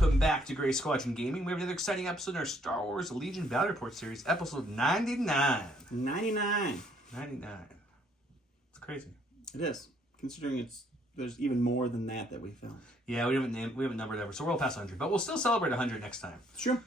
welcome back to Gray Squadron Gaming. We have another exciting episode in our Star Wars Legion Battle Report series, episode 99. 99. 99. It's crazy. It is, considering there's even more than that we filmed. Yeah, we haven't numbered ever, so we're all past 100, but we'll still celebrate 100 next time. Sure.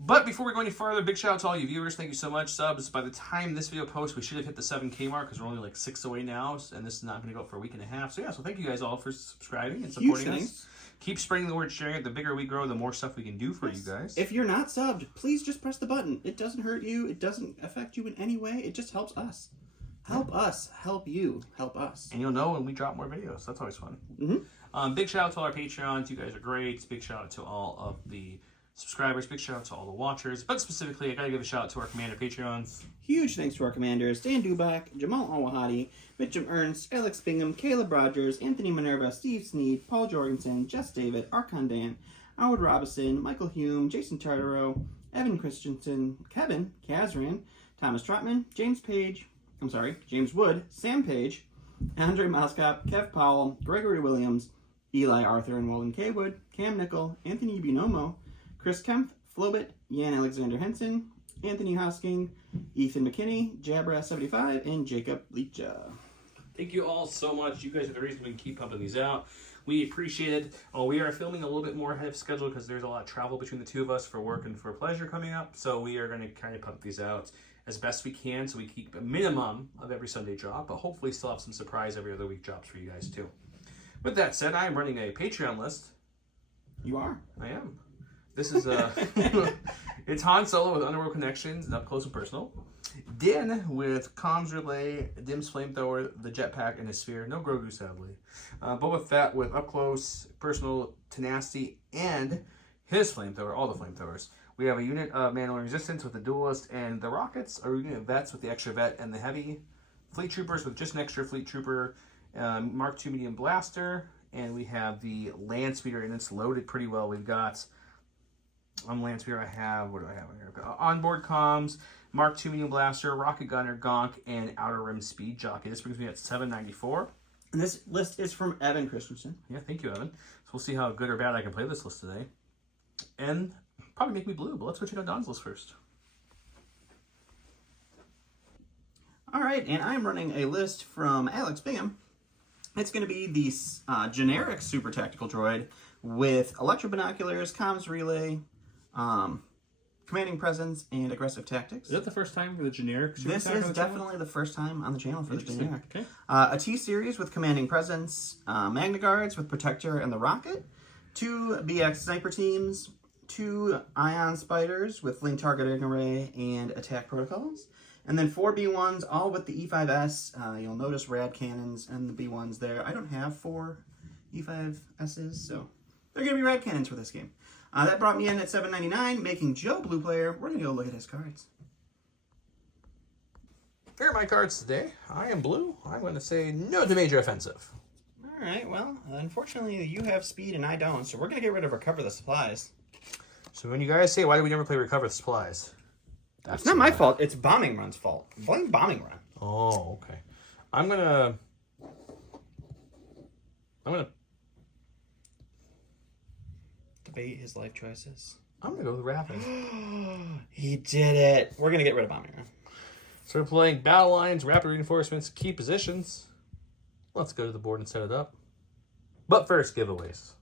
But before we go any further, big shout out to all you viewers. Thank you so much. Subs. By the time this video posts, we should have hit the 7K mark because we're only like 6 away now, and this is not going to go for a week and a half. So yeah, so thank you guys all for subscribing and supporting us. Keep spreading the word, sharing it. The bigger we grow, the more stuff we can do for you guys. If you're not subbed, please just press the button. It doesn't hurt you. It doesn't affect you in any way. It just helps us. Help us. Help you. Help us. And you'll know when we drop more videos. That's always fun. Big shout out to all our Patreons. You guys are great. Big shout out to all of the subscribers. Big shout out to all the watchers. But specifically, I gotta give a shout out to our Commander Patreons. Huge thanks to our commanders: Dan Dubak, Jamal Al-Wahadi, Mitchum Ernst, Alex Bingham, Caleb Rogers, Anthony Minerva, Steve Sneed, Paul Jorgensen, Jess David, Archon Dan, Howard Robinson, Michael Hume, Jason Tartaro, Evan Christensen, Kevin Kazran, Thomas Trotman, James Wood, Sam Page, Andre Moskop, Kev Powell, Gregory Williams, Eli Arthur and Walden Kaywood, Cam Nickel, Anthony Binomo, Chris Kempf, Flobit, Jan Alexander Henson, Anthony Hosking, Ethan McKinney, Jabra75, and Jacob Leacha. Thank you all so much. You guys are the reason we can keep pumping these out. We appreciate it. We are filming a little bit more ahead of schedule because there's a lot of travel between the two of us for work and for pleasure coming up. So we are going to kind of pump these out as best we can so we keep a minimum of every Sunday drop, but hopefully still have some surprise every other week drops for you guys too. With that said, I am running a Patreon list. You are? I am. This is it's Han Solo with Underworld Connections and Up Close and Personal. Din with Comms Relay, Dim's Flamethrower, the Jetpack, and a Sphere. No Grogu, sadly. Boba Fett with Up Close, Personal, Tenacity, and his Flamethrower, all the Flamethrowers. We have a unit of Mandalorian Resistance with the Duelist, and the Rockets are a unit of Vets with the extra Vet and the Heavy. Fleet Troopers with just an extra Fleet Trooper, Mark II Medium Blaster, and we have the Land Speeder, and it's loaded pretty well. We've got... On Land Speeder, what do I have here? I've got onboard comms, Mark II Medium Blaster, Rocket Gunner, Gonk, and Outer Rim Speed Jockey. This brings me at 794. And this list is from Evan Christensen. Yeah, thank you, Evan. So we'll see how good or bad I can play this list today. And probably make me blue, but let's go check out Don's list first. All right, and I'm running a list from Alex Bingham. It's going to be the generic Super Tactical Droid with Electro Binoculars, Comms Relay, Commanding Presence, and Aggressive Tactics. Is that the first time for the generic? This is definitely the first time on the channel for the generic. Okay. A T-Series with Commanding Presence, Magna Guards with Protector and the Rocket, 2 BX Sniper Teams, 2 Ion Spiders with Link Targeting Array and Attack Protocols, and then 4 B1s, all with the E5S. You'll notice Rad Cannons and the B1s there. I don't have 4 E5Ss, so they're going to be Rad Cannons for this game. That brought me in at 799, making Joe blue player. We're going to go look at his cards. Here are my cards today. I am blue. I'm going to say no to Major Offensive. All right, well, unfortunately, you have speed and I don't, so we're going to get rid of Recover the Supplies. So when you guys say, why do we never play Recover the Supplies? That's not my fault. It's Bombing Run's fault. Blame Bombing Run. Oh, okay. I'm gonna debate his life choices. I'm gonna go with Rapid. He did it. We're gonna get rid of Bombing Run. So we're playing Battle Lines, Rapid Reinforcements, Key Positions. Let's go to the board and set it up. But first, giveaways.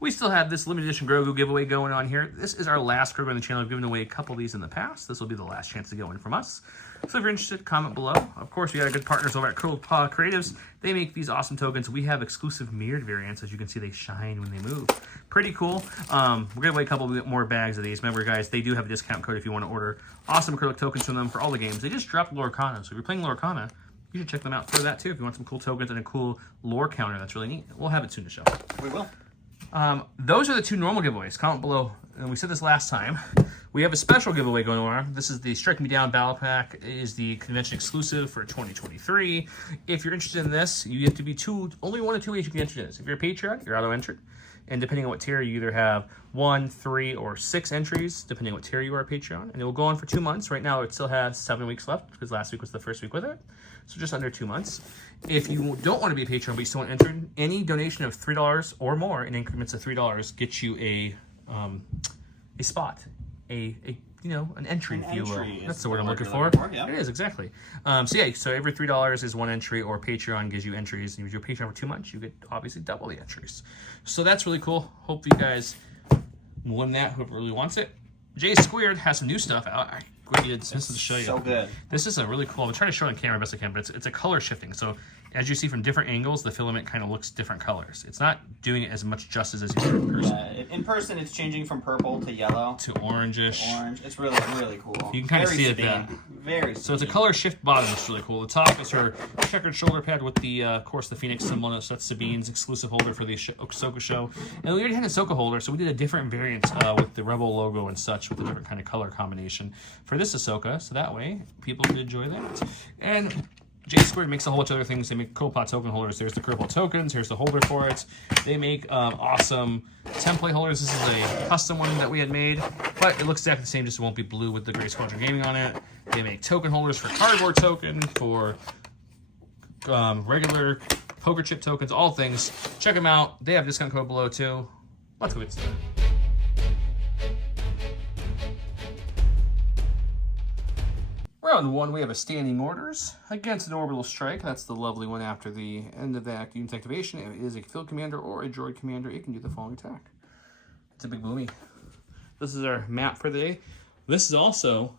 We still have this limited edition Grogu giveaway going on here. This is our last Grogu on the channel. I've given away a couple of these in the past. This will be the last chance to get one from us. So if you're interested, comment below. Of course, we got good partners over at Curled Paw Creatives. They make these awesome tokens. We have exclusive mirrored variants. As you can see, they shine when they move. Pretty cool. We're giving away a couple more bags of these. Remember, guys, they do have a discount code if you want to order awesome acrylic tokens from them for all the games. They just dropped Lorcana. So if you're playing Lorcana, you should check them out for that too if you want some cool tokens and a cool lore counter. That's really neat. We'll have it soon to show. We will. Those are the 2 normal giveaways. Comment below and we said this last time, we have a special giveaway going on. This is the Strike Me Down Battle Pack. It is the convention exclusive for 2023. If you're interested in this, you have to be only one of two ways you can enter this. If you're a Patreon, you're auto-entered. And depending on what tier, you either have 1, 3, or 6 entries, depending on what tier you are a Patreon. And it will go on for 2 months. Right now, it still has 7 weeks left, because last week was the first week with it. So just under 2 months. If you don't want to be a Patreon, but you still want to enter, any donation of $3 or more in increments of $3 gets you a spot, an entry, if you will. That's the word I'm looking for. Yeah. It is, exactly. So every $3 is 1 entry, or Patreon gives you entries. And if you're a Patreon for 2 months, you get obviously double the entries. So that's really cool. Hope you guys win that. Whoever really wants it. J Squared has some new stuff out. This is to show you. So good. This is a really cool. I'm trying to show it on camera best I can, but it's a color shifting. So as you see from different angles, the filament kind of looks different colors. It's not doing it as much justice as you do in person. Yeah, in person, it's changing from purple to yellow to orangish. Orange. It's really cool. You can kind of see it there. Very. So it's a color shift bottom. It's really cool. The top is her checkered shoulder pad with the, of course, the Phoenix symbol. So that's Sabine's exclusive holder for the Ahsoka show. And we already had an Ahsoka holder, so we did a different variant with the Rebel logo and such, with a different kind of color combination for this Ahsoka. So that way, people can enjoy that. And J Squared makes a whole bunch of other things. They make Copilot token holders. There's the Kerbal tokens. Here's the holder for it. They make awesome template holders. This is a custom one that we had made, but it looks exactly the same, just it won't be blue with the Gray Squadron Gaming on it. They make token holders for cardboard token, for regular poker chip tokens, all things. Check them out. They have a discount code below too. Let's go get started. Round 1, we have a standing orders against an orbital strike. That's the lovely one after the end of that unit activation. If it is a field commander or a droid commander, it can do the following attack. It's a big boomy. This is our map for the day. This is also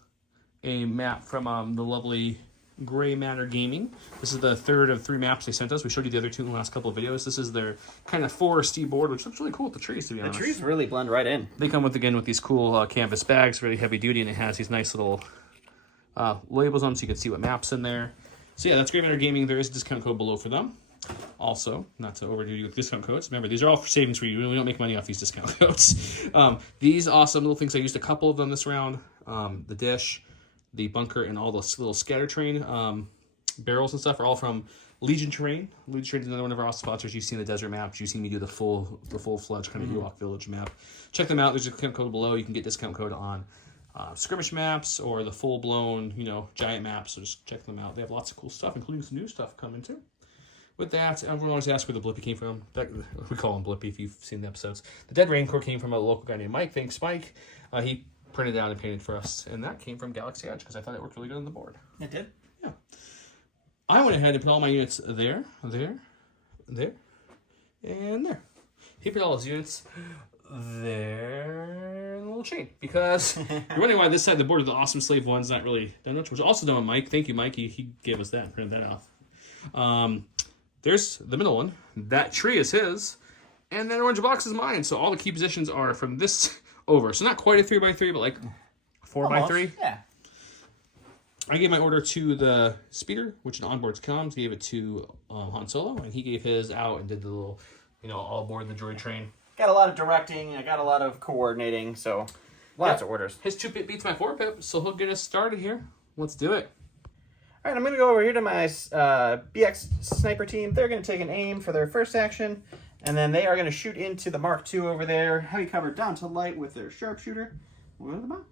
a map from the lovely Gray Matter Gaming. This is the third of 3 maps they sent us. We showed you the other 2 in the last couple of videos. This is their kind of foresty board, which looks really cool with the trees, to be honest. The trees really blend right in. They come with these cool canvas bags, really heavy duty, and it has these nice little labels on them so you can see what maps in there. So yeah, that's Gray Matter Gaming. There is a discount code below for them. Also, not to overdo you with discount codes. Remember, these are all for savings for you. We don't make money off these discount codes. These awesome little things, I used a couple of them this round. The dish, the bunker, and all those little scatter train barrels and stuff are all from Legion Terrain. Legion Terrain is another one of our sponsors. You've seen the desert maps. You've seen me do the full-fledged kind of Ewok Village map. Check them out. There's a discount code below. You can get discount code on skirmish maps or the full-blown, giant maps. So just check them out. They have lots of cool stuff, including some new stuff coming too. With that, everyone always asks where the Blippy came from. We call him Blippy if you've seen the episodes. The Dead Rain Core came from a local guy named Mike. Thanks, Mike. He printed it out and painted for us. And that came from Galaxy Edge because I thought it worked really good on the board. It did? Yeah. I went ahead and put all my units there, and there. He put all his units there in a little chain because you're wondering why this side of the board of the Awesome Slave one's not really that much, which is also done with Mike. Thank you, Mike. He gave us that, printed that off. There's the middle one. That tree is his, and that orange box is mine. So all the key positions are from this over. So not quite a 3x3, but like 4x3. Yeah. I gave my order to the speeder, which in onboards comms. Gave it to Han Solo, and he gave his out and did the little, all aboard the droid train. Got a lot of directing. I got a lot of coordinating. So lots of orders. His 2-pip beats my 4-pip, so he'll get us started here. Let's do it. All right, I'm going to go over here to my BX sniper team. They're going to take an aim for their first action, and then they are going to shoot into the Mark II over there, heavy cover down to light with their sharpshooter. One in the box.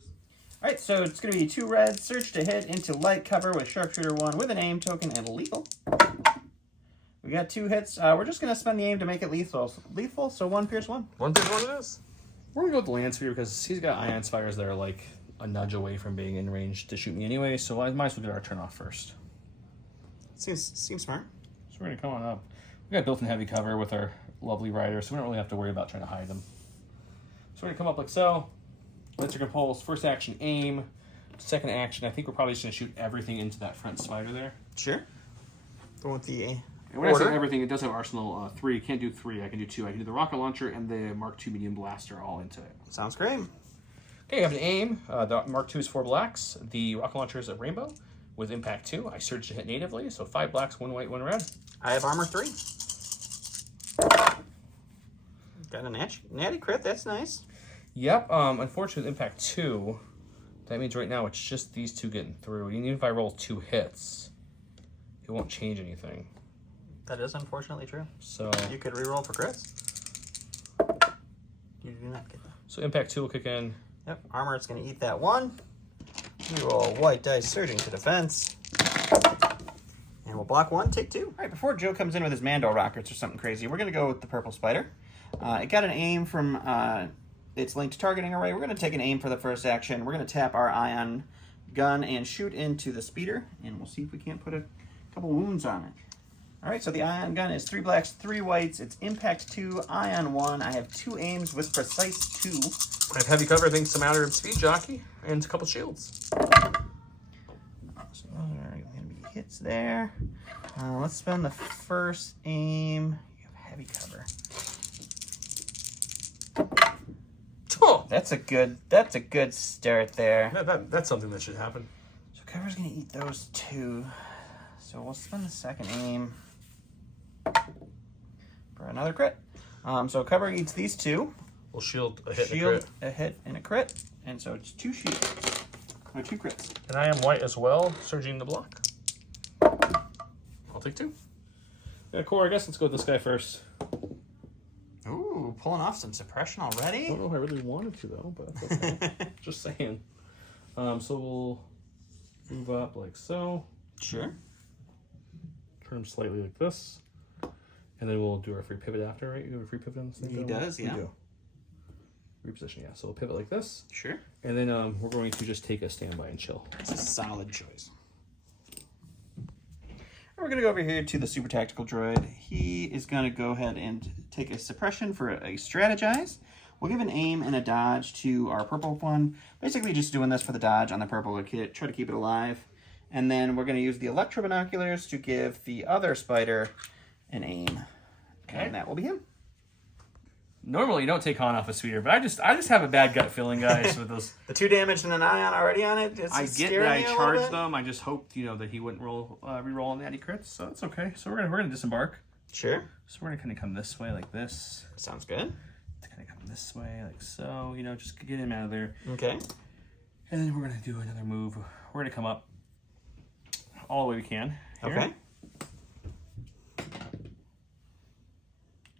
All right, so it's going to be 2 red, surge to hit into light cover with sharpshooter 1 with an aim token and lethal. We got 2 hits. We're just going to spend the aim to make it lethal. Lethal, so 1 pierce 1. 1 pierce 1 it is. We're going to go with the land speeder because he's got ion spires that are like a nudge away from being in range to shoot me anyway, so I might as well get our turn off first. Seems smart. So we're going to come on up. We got built-in heavy cover with our lovely riders, so we don't really have to worry about trying to hide them. So we're going to come up like so. Laser compulse, first action aim, second action, I think we're probably just going to shoot everything into that front spider there. Sure. Going with the and when I say everything, it does have Arsenal 3. Can't do 3, I can do 2. I can do the rocket launcher and the Mark II medium blaster all into it. Sounds great. Okay, I have an aim. The Mark II is 4 blacks. The rocket launcher is a rainbow with impact 2. I surge to hit natively, so 5 blacks, 1 white, 1 red. I have armor 3. Got a natty crit, that's nice. Yep. Unfortunately, impact 2. That means right now it's just these two getting through. Even if I roll 2 hits, it won't change anything. That is unfortunately true. So you could reroll for crits. You do not get that. So impact 2 will kick in. Yep. Armor is going to eat that 1. You roll a white dice, surging to defense. And we'll block 1, take 2. All right, before Joe comes in with his Mando rockets or something crazy, we're going to go with the purple spider. It got an aim from its linked targeting array. We're going to take an aim for the first action. We're going to tap our ion gun and shoot into the speeder, and we'll see if we can't put a couple wounds on it. All right, so the ion gun is 3 blacks, 3 whites. It's impact 2, ion 1. I have 2 aims with precise 2. I have heavy cover thanks to Matter of Speed Jockey and a couple shields. So those are going to be hits there. Let's spend the first aim. You have heavy cover. Oh, That's a good start there. that's something that should happen. So cover's going to eat those 2. So we'll spend the second aim for another crit. So cover eats these 2. We'll shield a hit Shield, and a crit. a hit, and a crit. And so it's 2 shields. Or 2 crits. And I am white as well, surging the block. I'll take 2. Yeah, Core, I guess let's go with this guy first. Ooh, pulling off some suppression I already. don't know if I really wanted to, though, but that's okay. Just saying. So we'll move up like so. Sure. Turn him slightly like this. And then we'll do our free pivot after, right? You have a free pivot on this thing? He does, yeah. We do. Reposition, yeah. So we'll pivot like this. Sure. And then we're going to just take a standby and chill. It's a solid choice. We're going to go over here to the super tactical droid. He is going to go ahead and take a suppression for a strategize. We'll give an aim and a dodge to our purple one. Basically just doing this for the dodge on the purple kit, try to keep it alive. And then we're going to use the electro binoculars to give the other spider an aim. Okay. And that will be him. Normally you don't take Han off a speeder, but I just have a bad gut feeling, guys, with those. The 2 damage and an ion already on it. I get that I charged them. I just hoped, that he wouldn't re-roll on the natty crits, so that's okay. So we're gonna disembark. Sure. So we're gonna kind of come this way like this. Sounds good. Kind of come this way like so. Just get him out of there. Okay. And then we're gonna do another move. We're gonna come up all the way we can. Here. Okay.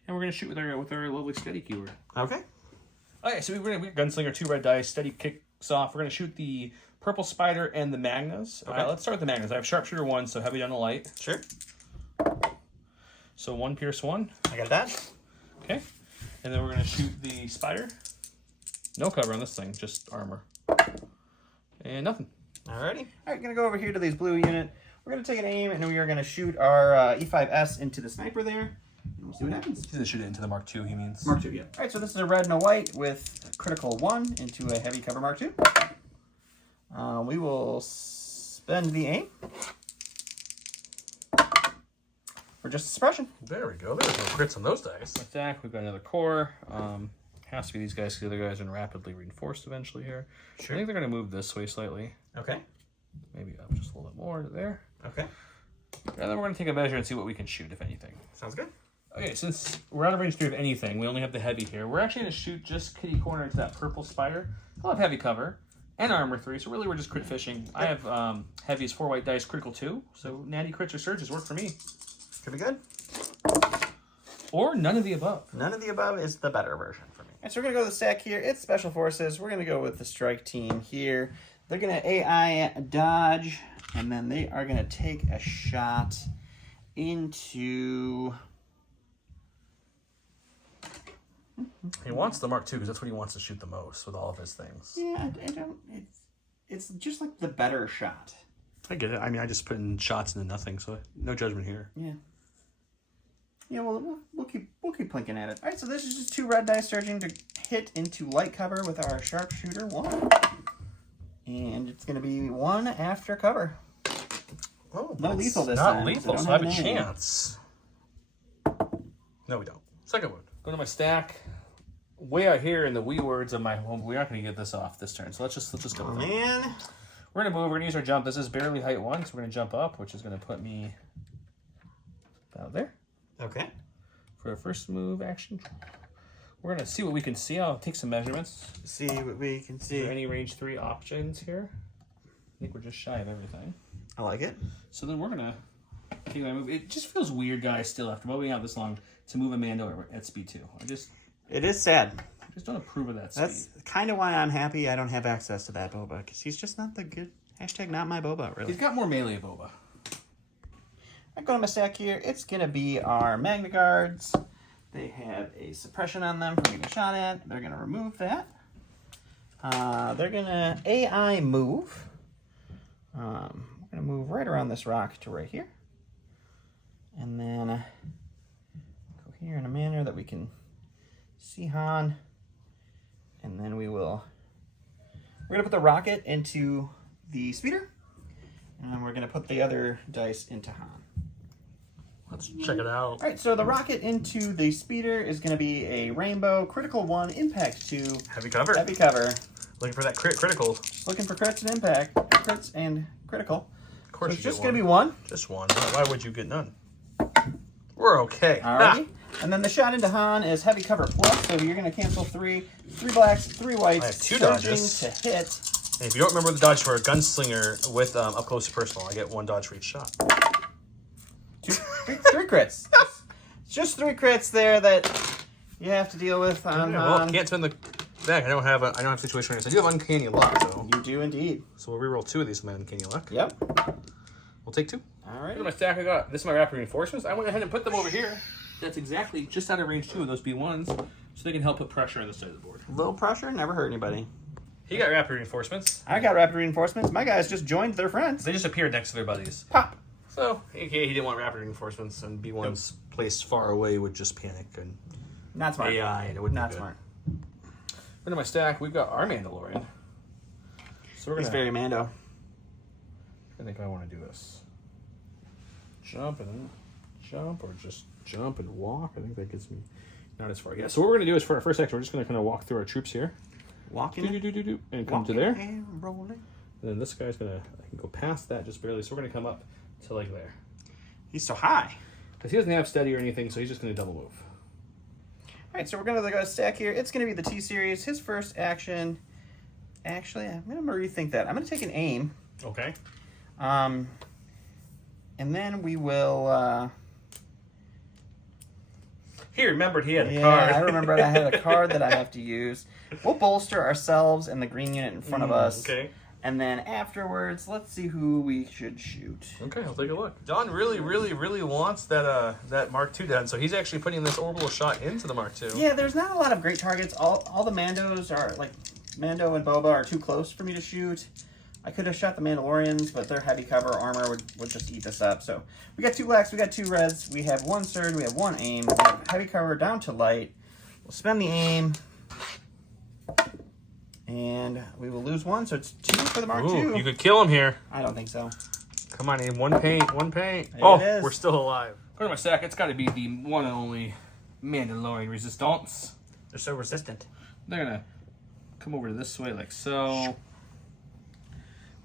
And we're gonna shoot with our lovely steady keyword. Okay. Okay, so we're gunslinger, 2 red dice, steady kicks off. We're gonna shoot the purple spider and the magnas. Okay. Let's start with the magnas. I have sharpshooter 1, so heavy down the light. Sure. So 1 pierce 1. I got that. Okay. And then we're gonna shoot the spider. No cover on this thing, just armor. And nothing. Alrighty. Alright, gonna go over here to these blue unit. We're gonna take an aim and we are gonna shoot our E5S into the sniper there. And we'll see what happens. He's gonna shoot it into the Mark II, he means. Mark II, yeah. Alright, so this is a red and a white with critical 1 into a heavy cover Mark II. We will spend the aim for just suppression. There we go. There's no crits on those dice. Attack, we've got another core. Has to be these guys, because the other guys are rapidly reinforced eventually here. Sure. I think they're gonna move this way slightly. Okay. Maybe up just a little bit more to there. Okay. And then we're gonna take a measure and see what we can shoot, if anything. Sounds good. Okay, since we're out of range 3 of anything, we only have the heavy here. We're actually gonna shoot just kitty corner to that purple spider. I'll have heavy cover and armor 3, so really we're just crit fishing. I have heavy is 4 white dice, critical 2, so natty crits or surges work for me. Could be good. Or none of the above. None of the above is the better version for me. And so we're gonna go with the stack here. It's Special Forces. We're gonna go with the strike team here. They're gonna AI dodge, and then they are gonna take a shot into. He wants the Mark II because that's what he wants to shoot the most with all of his things. Yeah, I don't. It's just like the better shot. I get it. I mean, I just put in shots into nothing, so no judgment here. Yeah. Yeah, well, we'll keep plinking at it. All right, so this is just 2 red dice surging to hit into light cover with our sharpshooter 1, and it's going to be 1 after cover. Oh, no lethal this not time. Not lethal, so I have a chance. No, we don't. Second wound. Go to my stack. Way out here in the wee words of my home, we aren't going to get this off this turn. So let's just go. Oh man. We're going to move. We're going to use our jump. This is barely height 1, so we're going to jump up, which is going to put me about there. Okay. For our first move action, We're gonna see what we can see. I'll take some measurements. See what we can see. Is there any range 3 options here? I think we're just shy of everything. I like it. So then we're gonna take that move. It just feels weird, guys, still after moving out this long to move a Mando at speed 2. It is sad. I just don't approve of that speed. That's kind of why I'm happy I don't have access to that Boba, because he's just not the good hashtag not my Boba, really. He's got more melee Boba. I go to my stack here. It's gonna be our Magna Guards. They have a suppression on them from getting shot at. They're gonna remove that. They're gonna AI move. We're gonna move right around this rock to right here, and then go here in a manner that we can see Han. And then we're gonna put the rocket into the speeder, and we're gonna put the other dice into Han. Let's check it out. All right, so the rocket into the speeder is gonna be a rainbow, critical 1, impact 2. Heavy cover. Heavy cover. Looking for that critical. Looking for crits and impact, crits and critical. Of course, so it's just gonna be 1. Just 1. Why would you get none? We're okay. Alrighty. And then the shot into Han is heavy cover plus, so you're gonna cancel 3 blacks, 3 whites. I have 2 surging dodges to hit. And if you don't remember the dodge for a gunslinger with up close to personal, I get 1 dodge for each shot. 3 crits. It's just 3 crits there that you have to deal with on Han. Well, can't spend the deck. I don't have a situation where I do have uncanny luck though. You do indeed. So we'll reroll 2 of these with my uncanny luck. Yep. We'll take 2. All right. Look at my stack I got. This is my rapid reinforcements. I went ahead and put them over here. That's exactly just out of range 2 of those B1s, so they can help put pressure on the side of the board. Low pressure, never hurt anybody. He got rapid reinforcements. I got rapid reinforcements. My guys just joined their friends. They just appeared next to their buddies. Pop. So, okay, he didn't want rapid reinforcements, and B1's placed far away would just panic and Not smart. AI, and it wouldn't Not be good. smart. Into my stack, we've got our Mandalorian. So we're He's gonna. very Mando. I think I want to do this. Jump and jump, or just jump and walk. I think that gets me not as far. Yeah. So what we're gonna do is for our first action, we're just gonna kind of walk through our troops here. Walking. And come to there. And rolling. And then this guy's gonna. I can go past that just barely. So we're gonna come up to like there. He's so high. Because he doesn't have steady or anything, so he's just gonna double move. All right, so we're gonna go stack here. It's gonna be the T series. His first action. Actually, I'm gonna rethink that. I'm gonna take an aim. Okay. And then we will. He remembered he had a Yeah, card. I remembered I had a card that I have to use. We'll bolster ourselves and the green unit in front of us. Okay. And then afterwards, let's see who we should shoot. Okay, I'll take a look. John really wants that Mark II done, so he's actually putting this orbital shot into the Mark II. Yeah, there's not a lot of great targets. All the Mandos are, like, Mando and Boba are too close for me to shoot. I could have shot the Mandalorians, but their heavy cover armor would just eat this up. So we got 2 blacks, we got 2 reds, we have 1 surge, we have 1 aim, we have heavy cover down to light. We'll spend the aim. And we will lose 1, so it's 2 for the Mark II. You could kill him here. I don't think so. Come on, Aim. 1 paint. 1 paint. There it is. We're still alive. Go to my stack. It's got to be the one and only Mandalorian Resistance. They're so resistant. They're going to come over to this way like so.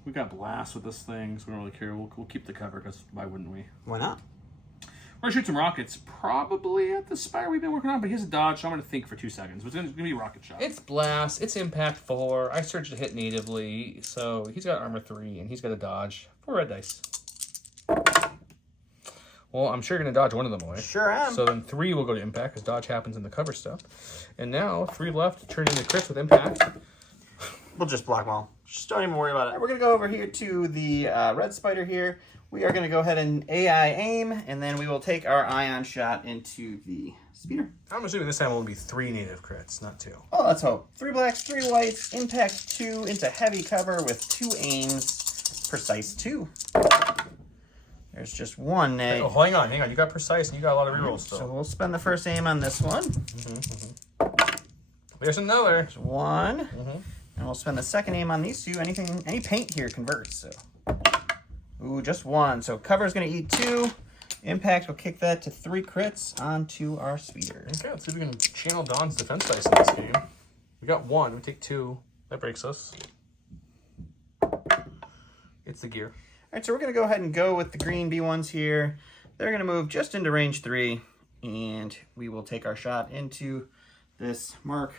We got blast with this thing, so we don't really care. We'll keep the cover, because why wouldn't we? Why not? We're going to shoot some rockets, probably at the spire we've been working on, but he has a dodge, so I'm going to think for 2 seconds. It's going to be a rocket shot. It's blast. It's impact 4. I surged to hit natively, so he's got armor 3, and he's got a dodge. 4 red dice. Well, I'm sure you're going to dodge one of them away. Sure am. So then 3 will go to impact, because dodge happens in the cover stuff. And now 3 left, turn into crits with impact. We'll just block them all. Just don't even worry about it. We're going to go over here to the red spider here. We are going to go ahead and AI aim, and then we will take our ion shot into the speeder. I'm assuming this time it will be 3 native crits, not 2. Oh, let's hope. 3 blacks, 3 whites, impact 2 into heavy cover with 2 aims, precise 2. There's just 1 nay. Oh, hang on. You got precise, and you got a lot of rerolls still. So we'll spend the first aim on this one. There's another. There's 1. And we'll spend the second aim on these 2. Any paint here converts, so. Ooh, just 1. So cover's going to eat 2. Impact will kick that to 3 crits onto our speeder. Okay, let's see if we can channel Dawn's defense dice in this game. We got 1. We take 2. That breaks us. It's the gear. All right, so we're going to go ahead and go with the green B1s here. They're going to move just into range 3, and we will take our shot into this Mark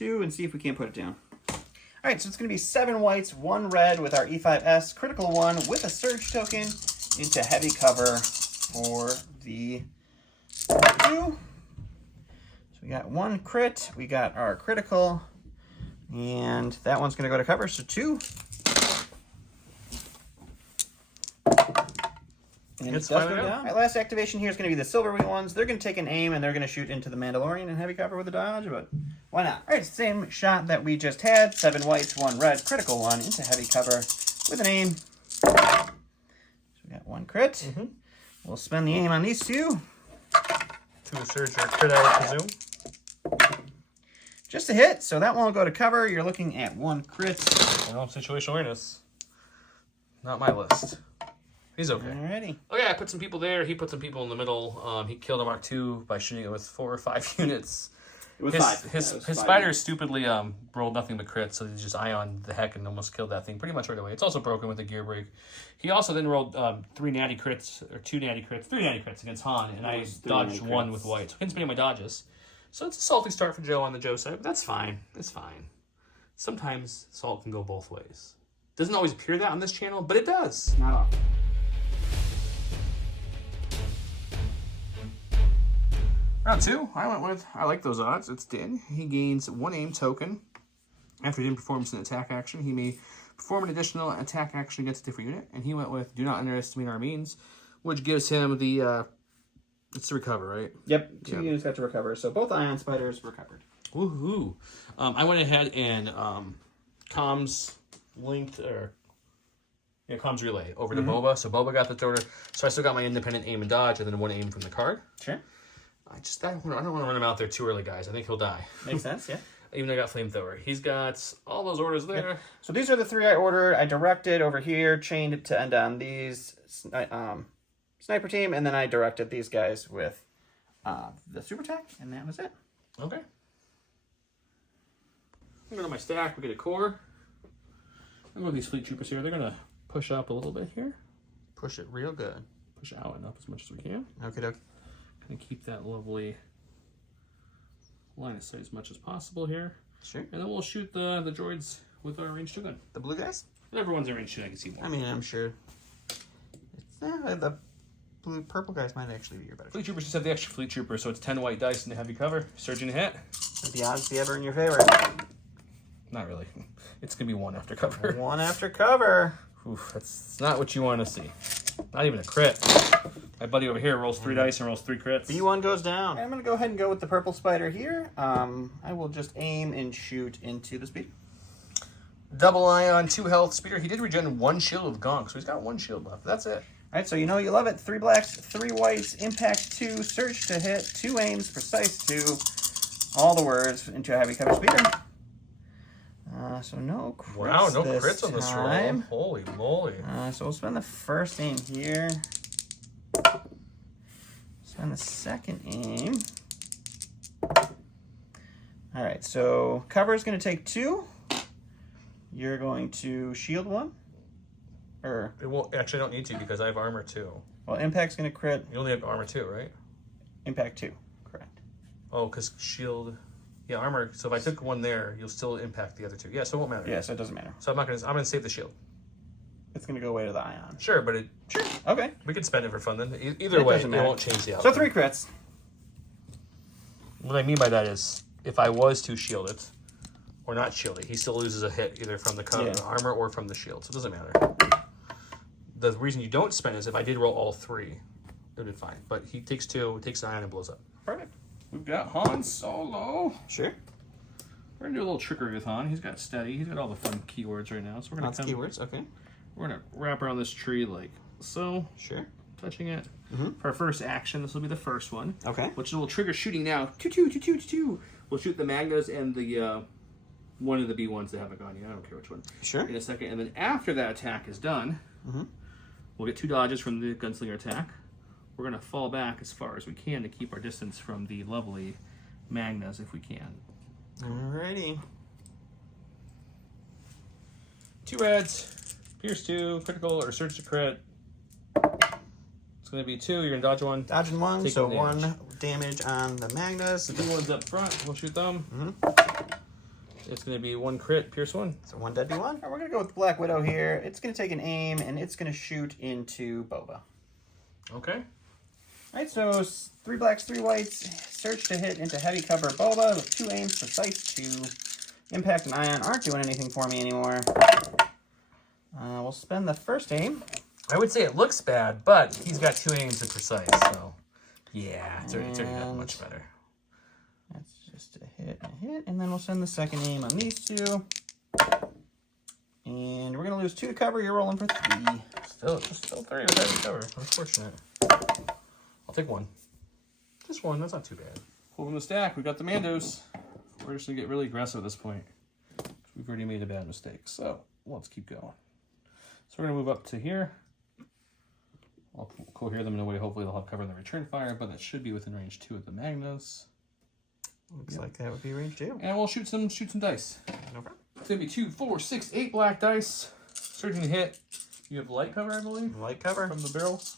II and see if we can't put it down. All right, so it's going to be 7 whites, 1 red with our E5S, critical 1 with a surge token into heavy cover for the Mark II. So we got 1 crit, we got our critical, and that one's going to go to cover, so 2. And It's it does finally go out. down. All right, last activation here is going to be the silver wing ones. They're going to take an aim and they're going to shoot into the Mandalorian in heavy cover with a dodge, but why not? All right, same shot that we just had. 7 whites, 1 red, critical 1 into heavy cover with an aim. So we got 1 crit. We'll spend the aim on these 2. 2 surge or crit, I would presume. Just a hit, so that one will go to cover. You're looking at 1 crit. Well, situational awareness. Not my list. He's okay. Alrighty. Okay, I put some people there. He put some people in the middle. He killed a Mark II by shooting it with 4 or 5 units. It was His 5. spider stupidly rolled nothing but crits, so he just ioned the heck and almost killed that thing pretty much right away. It's also broken with a gear break. He also then rolled 3 natty crits, or 2 natty crits, 3 natty crits against Han, and I dodged 1 with white. So he didn't spend any of my dodges. So it's a salty start for Joe on the Joe side, but that's fine. It's fine. Sometimes salt can go both ways. Doesn't always appear that on this channel, but it does. Not often. Round 2, I went with, I like those odds. It's Din. He gains 1 aim token. After Din performs an attack action, he may perform an additional attack action against a different unit. And he went with Do Not Underestimate Our Means, which gives him the, it's to recover, right? Yep, 2 units got to recover. So both ion spiders recovered. Woohoo. I went ahead and comms linked, or comms relay over to Boba. So Boba got the thrower. So I still got my independent aim and dodge, and then 1 aim from the card. Sure. I don't want to run him out there too early, guys. I think he'll die. Makes sense, yeah. Even though I got flamethrower. He's got all those orders there. Yep. So these are the 3 I ordered. I directed over here, chained it to end on these sniper team, and then I directed these guys with the super attack, and that was it. Okay. I'm going to my stack. We get a core. I'm going to these fleet troopers here. They're going to push up a little bit here. Push it real good. Push out and up as much as we can. Okay, doke. And keep that lovely line of sight as much as possible here. Sure. And then we'll shoot the droids with our range 2 gun. The blue guys? Whatever one's in range 2, I can see more. I mean, I'm sure. The purple guys might actually be your better. Fleet troopers just have the extra fleet trooper, so it's 10 white dice and a heavy cover. Surging a hit. The odds be ever in your favor. Not really. It's going to be 1 after cover. 1 after cover. Oof, that's not what you want to see. Not even a crit. My buddy over here rolls 3 dice and rolls 3 crits. B1 goes down. I'm going to go ahead and go with the purple spider here. I will just aim and shoot into the speed. Double ion, 2 health, speeder. He did regen 1 shield with Gonk, so he's got 1 shield left. That's it. All right, so you know you love it. 3 blacks, 3 whites, impact 2, surge to hit, 2 aims, precise 2. All the words into a heavy cover speeder. So no crits. Wow, no crits on this roll. Holy moly. So we'll spend the first aim here. Spend the second aim. All right, so cover is going to take 2. You're going to shield 1. Or It won't, actually, I don't need to because I have armor 2. well, impact's going to crit. You only have armor 2, right? Impact 2, correct. Oh, because shield. Yeah, armor. So if I took 1 there, you'll still impact the other 2. Yeah, so it won't matter. Yeah, so it doesn't matter. So I'm gonna save the shield. It's going to go away to the ion. Sure, but it. Sure. Okay. We can spend it for fun then. Either way, it won't change the outcome. So 3 crits. What I mean by that is, if I was to shield it, or not shield it, he still loses a hit either from the armor or from the shield. So it doesn't matter. The reason you don't spend is if I did roll all 3, it would be fine. But he takes 2, takes an ion, and blows up. Perfect. We've got Han Solo. Sure. We're gonna do a little trickery with Han. He's got steady. He's got all the fun keywords right now. So we're gonna Lots of keywords. Okay. We're gonna wrap around this tree like so. Sure. Touching it. For our first action, this will be the first one. Okay. Which will trigger shooting now. 2-2-2-2-2-2. We'll shoot the Magnas and the one of the B1s that haven't gone yet. I don't care which one. Sure. In a second, and then after that attack is done, we'll get 2 dodges from the gunslinger attack. We're gonna fall back as far as we can to keep our distance from the lovely Magnas if we can. Alrighty. 2 reds, pierce 2, critical or surge to crit. It's going to be 2. You're going to dodge 1. Dodging 1, Take so 1 1 damage on the Magnus. The 2 ones up front. We'll shoot them. Mm-hmm. It's going to be 1 crit, pierce 1. So 1 deadly 1. We're going to go with Black Widow here. It's going to take an aim, and it's going to shoot into Boba. Okay. All right, so 3 blacks, 3 whites. Search to hit into heavy cover Boba with 2 aims, precise 2. Impact and Ion aren't doing anything for me anymore. We'll spend the first aim. I would say it looks bad, but he's got 2 aims and precise, so yeah, it's already not much better. That's just a hit and a hit, and then we'll send the second aim on these 2. And we're going to lose 2 to cover. You're rolling for 3. Still 3 with heavy cover. Unfortunate. I'll take 1. Just 1. That's not too bad. Pull from the stack. We got the Mandos. We're just going to get really aggressive at this point. We've already made a bad mistake. So let's keep going. So we're going to move up to here. I'll cohere them in a way. Hopefully they'll have cover in the return fire, but that should be within range 2 of the Magnus. Looks like that would be range 2. And we'll shoot some dice. No problem. It's going to be 2, 4, 6, 8 black dice. Surging hit. You have light cover, I believe? Light cover. From the barrels.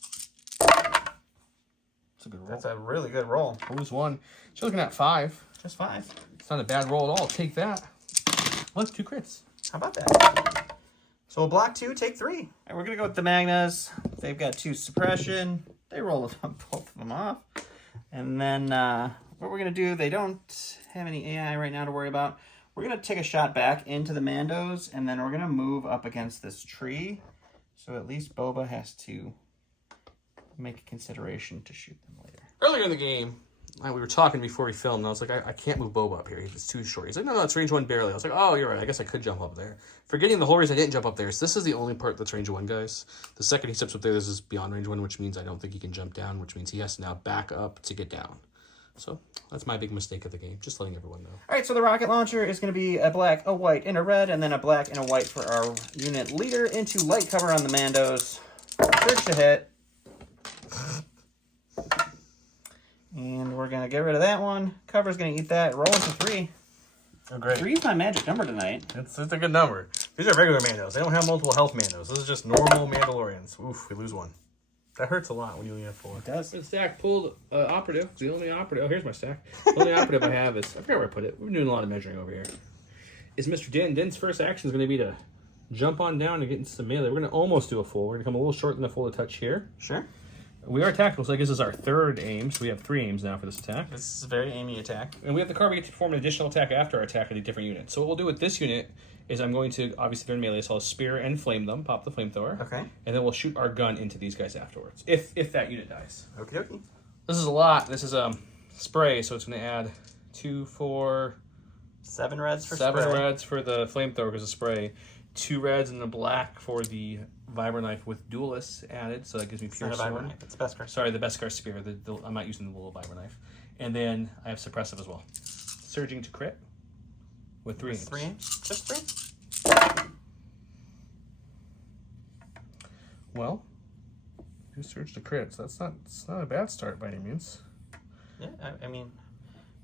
That's a good roll. That's a really good roll. Lose 1. She's looking at 5. Just 5. It's not a bad roll at all. Take that. What? 2 crits. How about that? So we'll block 2, take 3. All right, we're going to go with the Magnus. They've got 2 suppression. They roll both of them off. And then what we're going to do, they don't have any AI right now to worry about. We're going to take a shot back into the Mandos, and then we're going to move up against this tree. So at least Boba has to make a consideration to shoot them later. Earlier in the game, we were talking before we filmed, and I was like, I can't move Boba up here. He's too short. He's like, no, it's range 1 barely. I was like, oh, you're right. I guess I could jump up there. Forgetting the whole reason I didn't jump up there is this is the only part that's range 1, guys. The second he steps up there, this is beyond range 1, which means I don't think he can jump down, which means he has to now back up to get down. So that's my big mistake of the game. Just letting everyone know. All right, so the rocket launcher is going to be a black, a white, and a red, and then a black and a white for our unit leader into light cover on the Mandos. Search to hit. And we're going to get rid of that one. Cover's going to eat that. Rolling for 3. Oh, great. 3 is my magic number tonight. It's a good number. These are regular Mandos. They don't have multiple health Mandos. This is just normal Mandalorians. Oof, we lose 1. That hurts a lot when you only have 4. It does. The stack pulled operative. The only operative. Oh, here's my stack. The only operative I have is, I forgot where I put it. We've been doing a lot of measuring over here. Is Mr. Din. Din's first action is going to be to jump on down and get into some melee. We're going to almost do a full. We're going to come a little short than a full to touch here. Sure. We are tactical, so I guess this is our 3rd aim. So we have 3 aims now for this attack. This is a very aimy attack. And we have the card we get to perform an additional attack after our attack at a different unit. So what we'll do with this unit is I'm going to, obviously they're in melee, so I'll spear and flame them, pop the flamethrower. Okay. And then we'll shoot our gun into these guys afterwards, if that unit dies. Okie dokie. This is a lot. This is spray, so it's going to add 2, 4... 7 reds for 7 spray. reds for the flamethrower because of spray. 2 reds and a black for the vibro knife with duelists added, so that gives me pure It's not a vibro sword. knife, it's the best card. Sorry, the best card spear. I'm not using the little vibro knife. And then I have suppressive as well. Surging to crit with 3 aims. 3 aims? Just 3? Well, you surge to crit, so it's not a bad start by any means. Yeah, I mean,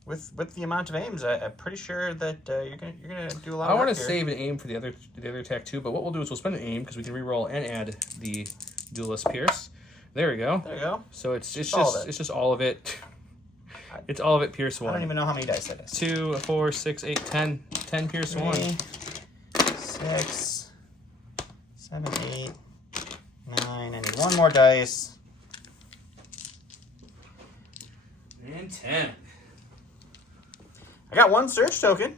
with the amount of aims, I'm pretty sure that you're gonna do a lot. I want to save an aim for the other attack too, but what we'll do is we'll spend an aim because we can reroll and add the duelist pierce. There we go. There you go. So it's just all of it. It's all of it pierce 1. I don't even know how many dice that is. 2, 4, 6, 8, 10. 10 pierce 1. 6, 7, 8, 9. I need 1 more dice. And 10. I got 1 search token.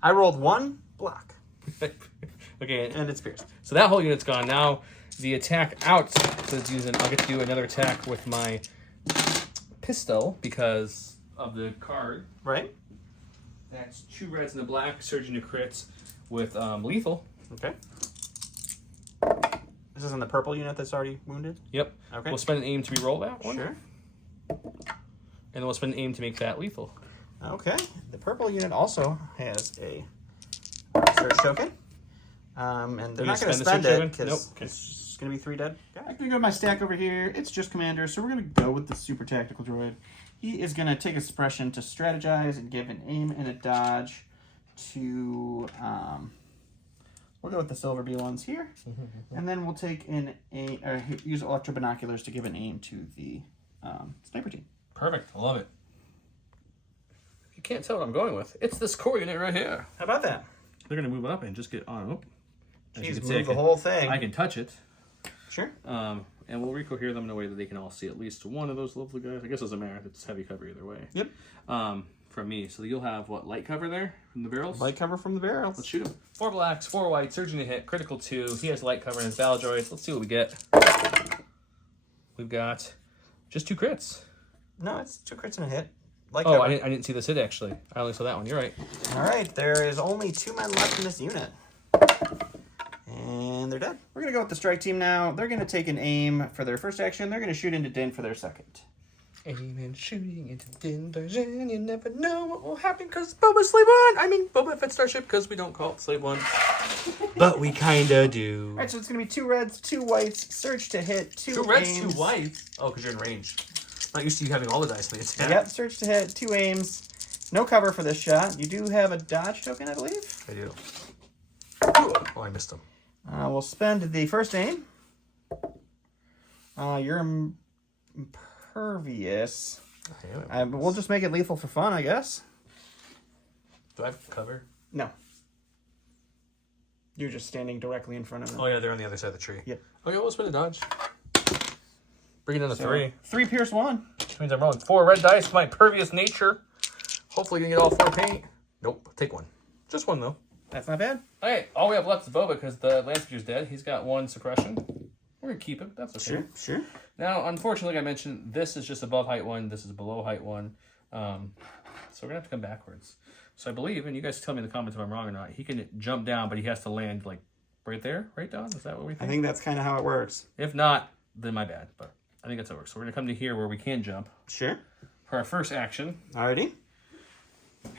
I rolled 1 block. Okay, And it's pierced. so that whole unit's gone. Now the attack out, so I'll get to do another attack with my pistol because of the card. Right? That's 2 reds and a black, surging to crits with lethal. Okay. This is in the purple unit that's already wounded? Yep. Okay. We'll spend an aim to reroll that one. Sure. And then we'll spend an aim to make that lethal. Okay. The purple unit also has a search token. And they're not going to spend it because it's going to be 3 dead. I'm going to go to my stack over here. It's just Commander, so we're going to go with the super tactical droid. He is going to take a suppression to strategize and give an aim and a dodge to We'll go with the silver B ones here. And then we'll take use electro binoculars to give an aim to the sniper team. Perfect. I love it. You can't tell what I'm going with. It's this coordinate right here. How about that? They're going to move up and just get on. As you Jeez, can see, move the whole thing. I can touch it. Sure. And we'll recohere them in a way that they can all see at least one of those lovely guys. I guess it doesn't matter. It's heavy cover either way. Yep. From me. So you'll have, what, light cover there from the barrels? Light cover from the barrels. Let's shoot him. 4 blacks, 4 whites, surging to hit, critical 2. He has light cover in his battle droids. Let's see what we get. We've got just 2 crits. No, it's 2 crits and a hit. Light Oh, cover. I didn't see this hit, actually. I only saw that one. You're right. All right, there is only 2 men left in this unit. And they're dead. We're going to go with the strike team now. They're going to take an aim for their first action. They're going to shoot into Din for their second. Aim and shooting into Din Djarin. You never know what will happen because Boba's Slave 1. I mean, Boba Fett Starship because we don't call it Slave 1. But we kind of do. All right, so it's going to be 2 reds, 2 whites, surge to hit, 2 2 reds, aims. 2 whites? Oh, because you're in range. Not used to you having all the dice for the attack. Yep, surge to hit, 2 aims. No cover for this shot. You do have a dodge token, I believe. I do. Oh, I missed him. We'll spend the first aim. You're impervious. We'll just make it lethal for fun, I guess. Do I have cover? No. You're just standing directly in front of them. Oh, yeah, they're on the other side of the tree. Yep. Okay, we'll spin a dodge. Bring it down to 3. 3 pierce 1. Which means I'm rolling 4 red dice, my impervious nature. Hopefully you can get all 4 paint. Nope, take 1. Just 1, though. That's not bad. Alright, all we have left is Boba because the Lance Speeder's dead. He's got 1 suppression. We're going to keep him. That's okay. Sure. Now, unfortunately, like I mentioned, this is just above height 1. This is below height 1. So we're going to have to come backwards. So I believe, and you guys tell me in the comments if I'm wrong or not, he can jump down, but he has to land like right there, right, Don? Is that what we think? I think that's kind of how it works. If not, then my bad. But I think that's how it works. So we're going to come to here where we can jump. Sure. For our first action. Alrighty.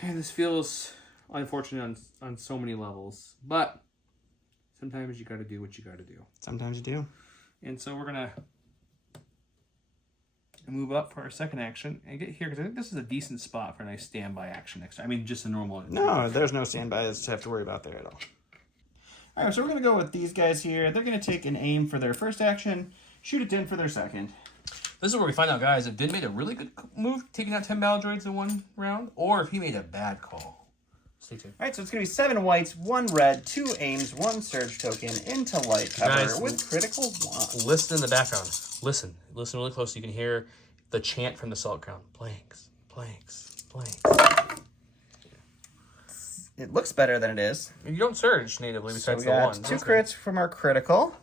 And this feels unfortunate on so many levels. But sometimes you got to do what you got to do. Sometimes you do. And so we're going to move up for our second action and get here because I think this is a decent spot for a nice standby action next time. I mean, just a normal. No, there's no standbys to have to worry about there at all. All right, so we're going to go with these guys here. They're going to take an aim for their first action, shoot it in for their second. This is where we find out, guys, if Din made a really good move, taking out 10 battle droids in 1 round, or if he made a bad call. Stay tuned. All right, so it's going to be 7 whites, 1 red, 2 aims, 1 surge token into light cover Guys, with critical 1. Listen in the background. Listen really close so you can hear the chant from the Salt Crown. Blanks, blanks, blanks. It looks better than it is. You don't surge natively So besides we the got 1. 2 crits from our critical.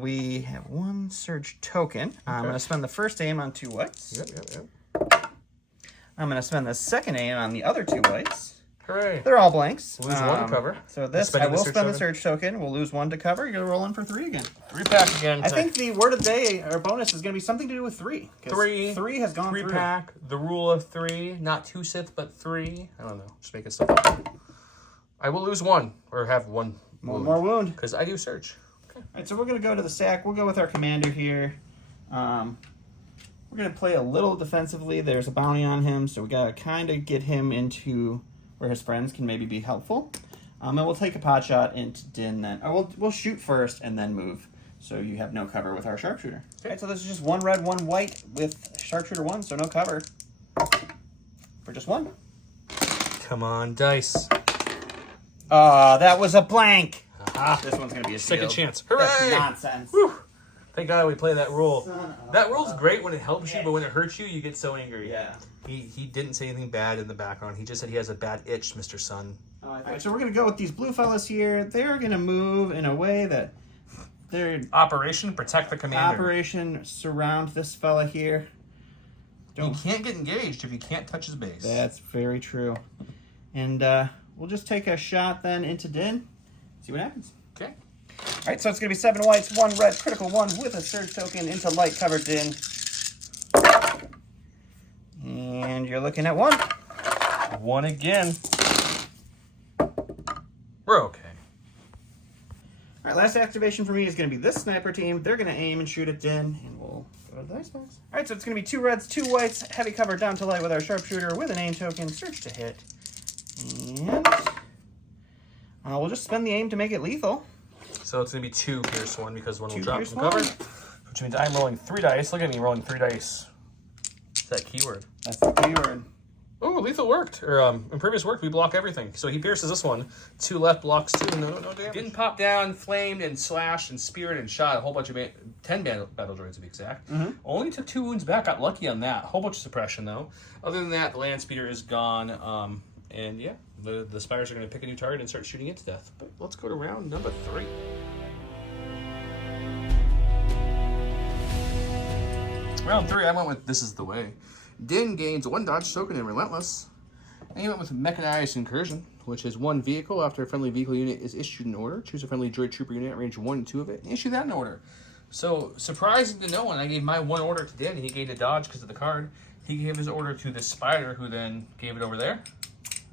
We have 1 surge token. I'm going to spend the first aim on 2 whites. Yep. I'm going to spend the second aim on the other 2 whites. Hooray. They're all blanks. Lose 1 to cover. So this, I will spend the surge token. We'll lose 1 to cover. You're going to roll in for 3 again. 3 pack again. I think the word of the day, or bonus, is going to be something to do with 3. 3. 3 has gone 3 through. pack. The rule of 3. Not 2 Sith, but 3. I don't know. Just making stuff up. I will lose 1 or have 1 More wound. because I do surge. Okay. All right, so we're going to go to the sack. We'll go with our commander here. We're going to play a little defensively. There's a bounty on him, so we got to kind of get him into where his friends can maybe be helpful. And we'll take a pot shot into Din then. Or we'll shoot first and then move. So you have no cover with our sharpshooter. Okay. All right, so this is just 1 red, 1 white with sharpshooter 1, so no cover. For just 1. Come on, dice. That was a blank. Aha. This one's going to be a shield. Second chance. Hooray! That's nonsense. Whew. Thank God we play that rule. Son of That rule's great when it helps you, but when it hurts you, you get so angry. Yeah. He didn't say anything bad in the background. He just said he has a bad itch, Mr. Sun. All right, so we're going to go with these blue fellas here. They're going to move in a way that they're... Operation Protect the Commander. Operation Surround this fella here. You can't get engaged if you can't touch his base. That's very true. And we'll just take a shot then into Din. See what happens. Okay. All right, so it's going to be 7 whites, 1 red, critical 1 with a surge token into light cover Din. And you're looking at 1. 1 again. We're okay. All right, last activation for me is going to be this sniper team. They're going to aim and shoot at Din, and we'll go to the dice box. All right, so it's going to be 2 reds, 2 whites, heavy cover down to light with our sharpshooter with an aim token, search to hit. And We'll just spend the aim to make it lethal. So it's going to be 2 Pierce 1 because one will 2 drop Pierce from 1. cover. Which means I'm rolling 3 dice. Look at me rolling 3 dice. It's that keyword. That's the keyword. Oh, lethal worked. Or impervious worked. We block everything. So he pierces this one. 2 left blocks 2. No damage. Didn't pop down, flamed, and slashed, and speared, and shot a whole bunch of 10 battle droids to be exact. Only took 2 wounds back. Got lucky on that. Whole bunch of suppression though. Other than that, the land speeder is gone. And yeah, the spires are going to pick a new target and start shooting it to death. But let's go to round number 3. Round 3, I went with This Is the Way. Din gains 1 dodge token in Relentless. And he went with Mechanized Incursion, which is 1 vehicle. After a friendly vehicle unit is issued in order, choose a friendly droid trooper unit at range 1 and 2 of it, and issue that in order. So, surprising to no one, I gave my 1 order to Din. He gained a dodge because of the card. He gave his order to the spider, who then gave it over there.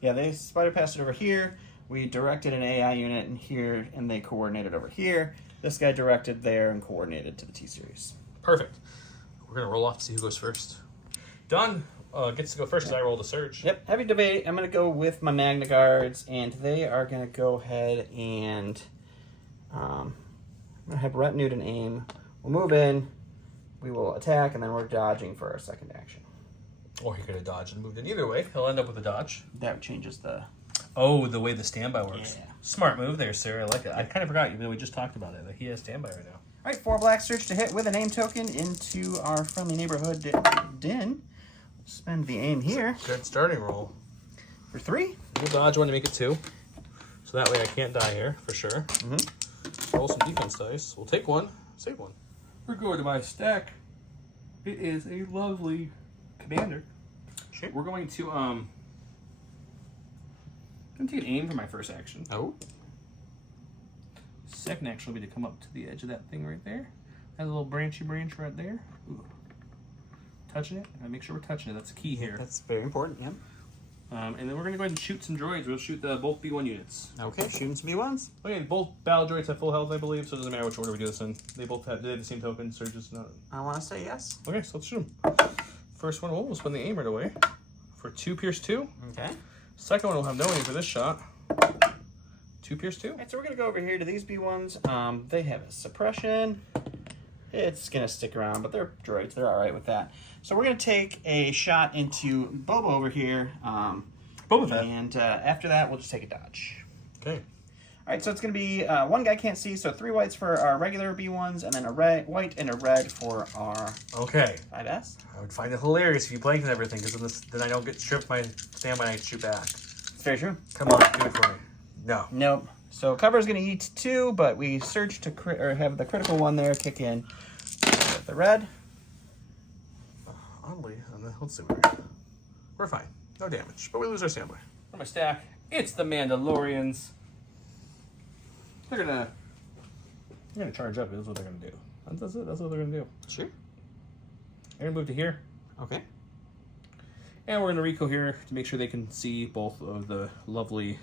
Yeah, they spider passed it over here. We directed an AI unit in here, and they coordinated over here. This guy directed there and coordinated to the T-Series. Perfect. We're going to roll off to see who goes first. Dunn gets to go first because I rolled a surge. Yep, heavy debate. I'm going to go with my Magna Guards, and they are going to go ahead and I'm going to have retinued and aim. We'll move in, we will attack, and then we're dodging for our second action. Or he could have dodged and moved in either way. He'll end up with a dodge. That changes the... Oh, the way the standby works. Yeah. Smart move there, sir. I like it. I kind of forgot, even though we just talked about it, that he has standby right now. All right, 4 black search to hit with a name token into our friendly neighborhood Din. Spend the aim here. Good starting roll. For 3. We'll dodge 1 to make it 2. So that way I can't die here, for sure. Roll some defense dice. We'll take 1, save 1. We're going to my stack. It is a lovely commander. Sure. We're going to, I'm going to take an aim for my first action. Oh. Second action will be to come up to the edge of that thing right there. That little branchy branch right there. Ooh. Touching it. Make sure we're touching it. That's key here. That's very important, yeah. And then we're going to go ahead and shoot some droids. We'll shoot both B1 units. Okay, shooting some B1s. Okay, both battle droids have full health, I believe, so it doesn't matter which order we do this in. They both have the same token, surges. Not... I want to say yes. Okay, so let's shoot them. First one, we'll spend the aim right away. For 2 Pierce 2. Okay. Second one will have no aim for this shot. 2 Pierce 2. All right, so we're going to go over here to these B1s. They have a suppression. It's going to stick around, but they're droids. They're all right with that. So we're going to take a shot into Boba over here. Boba Fett. And after that, we'll just take a dodge. Okay. All right, so it's going to be 1 guy can't see, so 3 whites for our regular B1s, and then a red, white and a red for our Okay. 5S. I would find it hilarious if you blanked and everything, because then I don't get stripped my standby and I shoot back. It's very true. Come on, do it for me. No. Nope. So cover is going to eat 2, but we search to have the critical one there kick in with the red. Oddly, let's see. We're fine. No damage, but we lose our standby. For my stack, it's the Mandalorians. They're gonna charge up. That's what they're gonna do. That's it. That's what they're gonna do. Sure. They're gonna move to here. Okay. And we're gonna Rico here to make sure they can see both of the lovely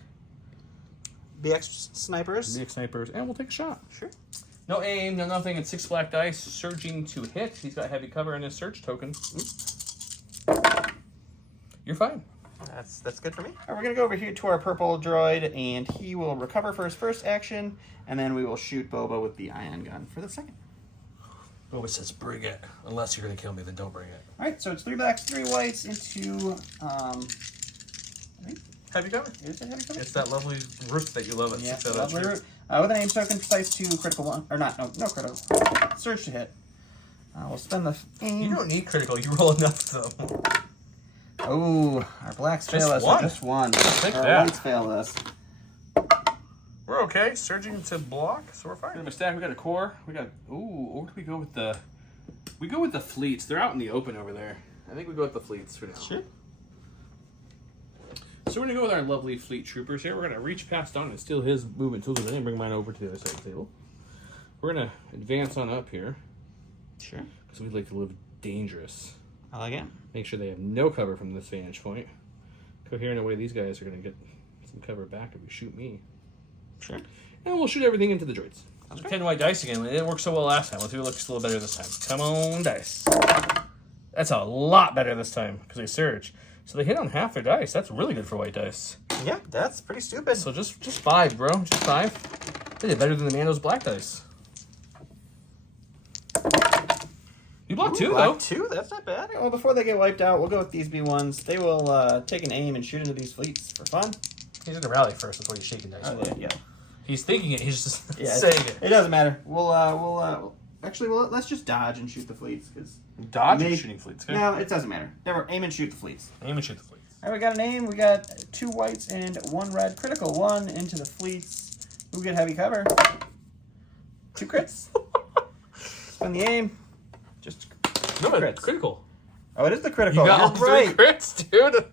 BX snipers. BX snipers, and we'll take a shot. Sure. No aim, no nothing. It's 6 black dice, surging to hit. He's got heavy cover in his surge token. You're fine. That's good for me. All right, we're gonna go over here to our purple droid, and he will recover for his first action, and then we will shoot Boba with the ion gun for the second. Boba says, "Bring it." Unless you're gonna kill me, then don't bring it. All right, so it's 3 blacks, 3 whites into Heavy cover. Is it heavy cover? It's that lovely root that you love. At Yeah, 6 out of lovely 2. root. With an aim token, precise 2, critical 1, or not? No critical. Surge to hit. We'll spend the aim. You don't need critical. You roll enough though. Oh, our blacks fail us. One. Just 1. Take Our that. whites fail us. We're okay. Surging to block, so we're fine. We have a stack. We got a core. We got. Ooh, or do we go with the? We go with the fleets. They're out in the open over there. I think we go with the fleets for now. Sure. So we're gonna go with our lovely fleet troopers here. We're gonna reach past on and steal his movement tools, and then bring mine over to the other side of the table. We're gonna advance on up here. Sure. Because we'd like to live dangerous. I like it. Make sure they have no cover from this vantage point. Coherent away, these guys are gonna get some cover back if we shoot me. Sure. And we'll shoot everything into the droids. Okay. 10 white dice again. It didn't work so well last time. Let's see if it looks a little better this time. Come on, dice. That's a lot better this time because they surge. So they hit on half their dice. That's really good for white dice. Yeah, that's pretty stupid. So just 5, bro. Just 5. They did better than the Mando's black dice. You blocked 2, though. 2? That's not bad. Well, before they get wiped out, we'll go with these B1s. They will take an aim and shoot into these fleets for fun. He's going to rally first before he's shaking dice. Yeah. He's thinking it. He's just saying it. It doesn't matter. Let's just dodge and shoot the fleets. Dodge and shooting fleets. Okay? No, it doesn't matter. Never aim and shoot the fleets. Aim and shoot the fleets. All right, we got an aim. We got 2 whites and 1 red. Critical 1 into the fleets. Who get heavy cover? 2 crits. Spin the aim. Just no, crits. Critical. Oh, it is the critical. You got all You're 3 crits, dude.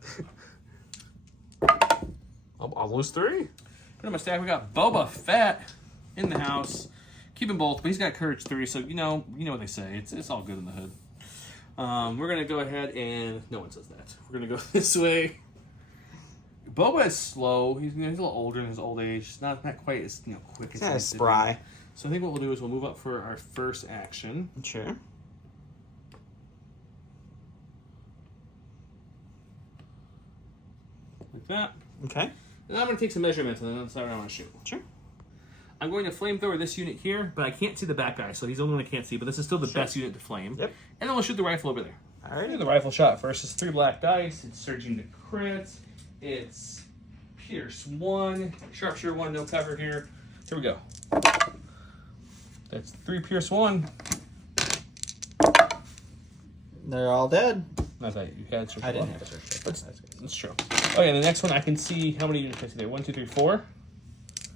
I'll lose 3. Put in my stack. We got Boba Fett in the house. Keep them both, but he's got courage 3, so you know what they say. It's all good in the hood. We're gonna go ahead and no one says that. We're gonna go this way. Boba is slow. He's a little older in his old age. He's not quite as quick as he's spry. So I think what we'll do is we'll move up for our first action. Sure. Like that. Okay. And I'm going to take some measurements and then decide what I want to shoot. Sure. I'm going to flamethrower this unit here, but I can't see the back guy, so he's the only one I can't see, but this is still the best unit to flame. Yep. And then we'll shoot the rifle over there. All right. Do the rifle shot first. It's 3 black dice. It's surging to crits. It's Pierce 1. Sharpshooter 1, no cover here. Here we go. That's 3 Pierce 1. They're all dead. I thought you had search. I didn't have a search. That's true. Okay, the next one I can see how many units I see there. 1, 2, 3, 4.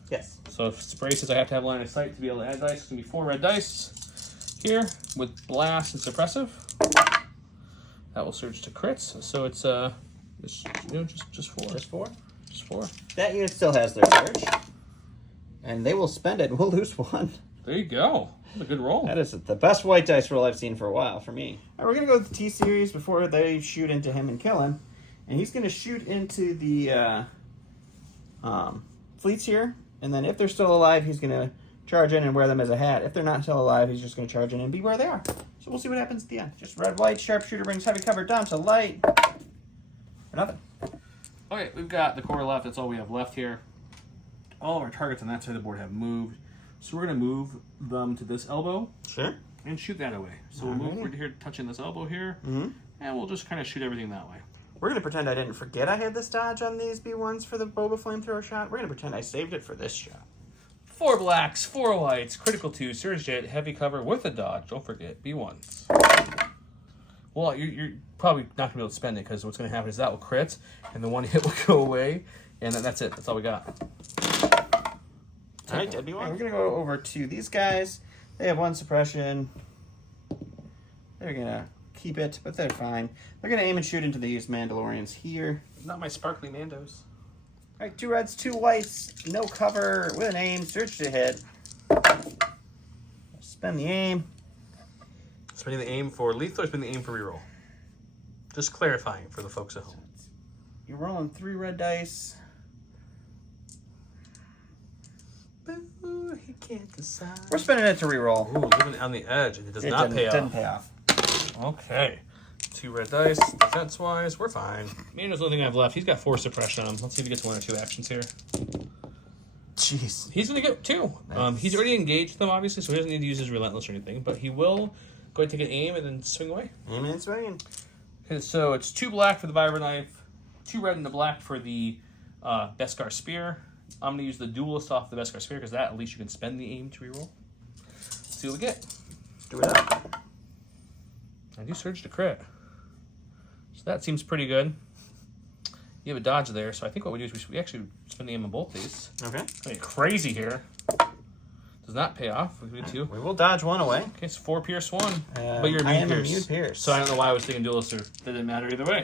Yes. So if spray says I have to have line of sight to be able to add dice, it's gonna be 4 red dice here with blast and suppressive. That will surge to crits. So it's just 4. Just 4. Just 4. That unit still has their surge, and they will spend it, and we'll lose 1. There you go. That's a good roll. That is the best white dice roll I've seen for a while for me. All right, we're gonna go with the T series before they shoot into him and kill him, and he's gonna shoot into the fleets here, and then if they're still alive, he's gonna charge in and wear them as a hat. If they're not still alive, he's just gonna charge in and be where they are. So we'll see what happens at the end. Just red white sharpshooter brings heavy cover down to light. Or nothing. Okay, we've got the core left. That's all we have left here. All of our targets on that side of the board have moved. So we're going to move them to this elbow. Sure. And shoot that away. So we'll move over here, touching this elbow here. And we'll just kind of shoot everything that way. We're going to pretend I didn't forget I had this dodge on these B1s for the Boba flamethrower shot. We're going to pretend I saved it for this shot. 4 blacks, 4 whites, critical 2, surge jet, heavy cover with a dodge. Don't forget, B1s. Well, you're probably not going to be able to spend it because what's going to happen is that will crit and the 1 hit will go away. And that's it. That's all we got. All right, dead B1. We're going to go over to these guys. They have 1 suppression. They're going to keep it, but they're fine. They're going to aim and shoot into these Mandalorians here. Not my sparkly Mandos. All right, 2 reds, 2 whites, no cover, with an aim, surge to hit. Spend the aim. Spending the aim for lethal or spending the aim for reroll? Just clarifying for the folks at home. You're rolling 3 red dice. Boo, he can't decide. We're spending it to reroll. Ooh, living on the edge, and it does not pay off. It didn't pay off. Okay. 2 red dice, defense-wise, we're fine. Mando's the only thing I have left. He's got 4 suppression on him. Let's see if he gets 1 or 2 actions here. Jeez. He's going to get 2. Nice. He's already engaged them, obviously, so he doesn't need to use his relentless or anything, but he will go ahead and take an aim and then swing away. Aim and swing. Okay, so it's 2 black for the vibra knife, 2 red and the black for the Beskar spear. I'm going to use the duelist off the Beskar spear because that at least you can spend the aim to reroll. See what we get. Do it up. I do surge to crit. So that seems pretty good. You have a dodge there, so I think what we do is we actually spend the aim on both these. Okay. I mean, crazy here. Does not pay off. We do 2. We will dodge 1 away. Okay, it's 4 Pierce 1. But you're I immune am Pierce. immune Pierce. So I don't know why I was thinking duelist, or that didn't matter either way.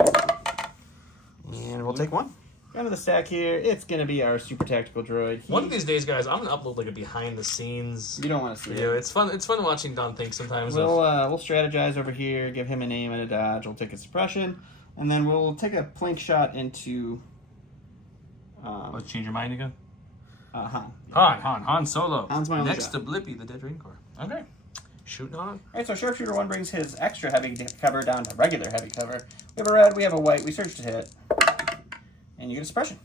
And we'll take 1. Down to the stack here. It's going to be our super tactical droid. One of these days, guys, I'm going to upload like a behind the scenes You don't want to see video. it. It's fun. It's fun watching Don think sometimes. We'll strategize over here, give him an aim and a dodge. We'll take a suppression, and then we'll take a plink shot into Let's change your mind again. Han. Han Solo. Han's my only Next shot. to Blippy, the dead Rancor. Okay. Shooting on. All right, so Sharpshooter 1 brings his extra heavy cover down to regular heavy cover. We have a red, we have a white, we search to hit. And you get a suppression.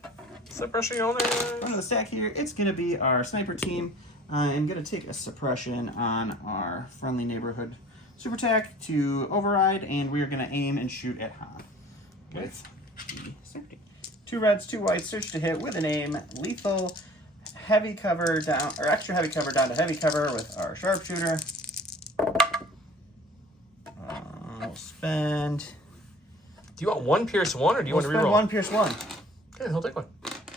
Suppression on it. Under the stack here, it's going to be our sniper team. I'm going to take a suppression on our friendly neighborhood super tack to override, and we are going to aim and shoot at Han. Okay. With the sniper team. 2 reds, 2 whites, search to hit with an aim, lethal, heavy cover down, or extra heavy cover down to heavy cover with our sharpshooter. We'll spend. Do you want 1 pierce 1 or do you want to reroll? 1 pierce 1. Okay, he'll take 1.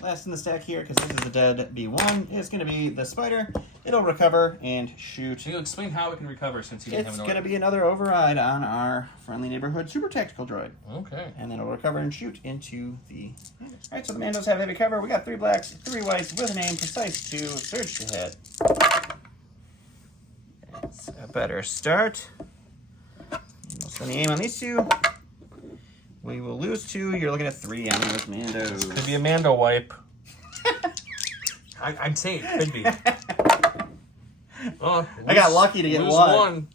Last in the stack here, because this is a dead B1, is going to be the spider. It'll recover and shoot. Can you explain how it can recover since he didn't have It's an going to order? be another override on our friendly neighborhood super tactical droid. Okay. And then it'll recover and shoot into the... Alright, so the Mandos have heavy cover. We got 3 blacks, 3 whites with an aim, precise 2, surge to hit. That's a better start. We'll spend the aim on these 2. We will lose 2. You're looking at 3 on those Mandos. Could be a Mando wipe. I'm saying it could be. I got lucky to get lose 1.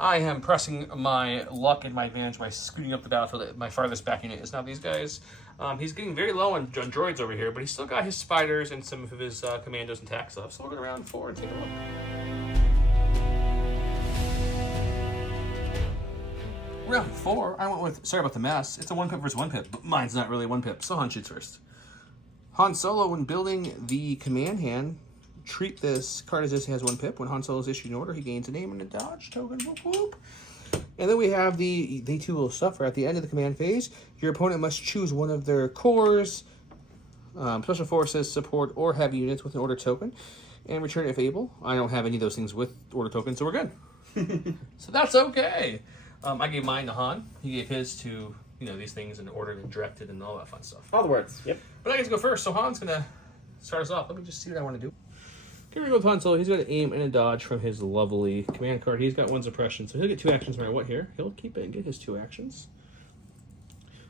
I am pressing my luck and my advantage by scooting up the battlefield. My farthest back unit is now these guys. He's getting very low on droids over here, but he's still got his spiders and some of his commandos and tack stuff. So we're going to round 4 and take a look. Round 4, I went with, sorry about the mess, it's a 1 pip versus 1 pip, but mine's not really 1 pip, so Han shoots first. Han Solo, when building the command hand, treat this card as if it has 1 pip. When Han Solo is issued an order, he gains a name and a dodge token, whoop whoop. And then we have they too will suffer. At the end of the command phase, your opponent must choose one of their cores, special forces, support, or heavy units with an order token, and return it if able. I don't have any of those things with order tokens, so we're good. So that's okay. I gave mine to Han. He gave his to, these things in order and directed and all that fun stuff. All the words, yep. But I get to go first, so Han's going to start us off. Let me just see what I want to do. Here we go with Han Solo. He's got an aim and a dodge from his lovely command card. He's got 1 suppression, so he'll get 2 actions no matter what here. He'll keep it and get his 2 actions.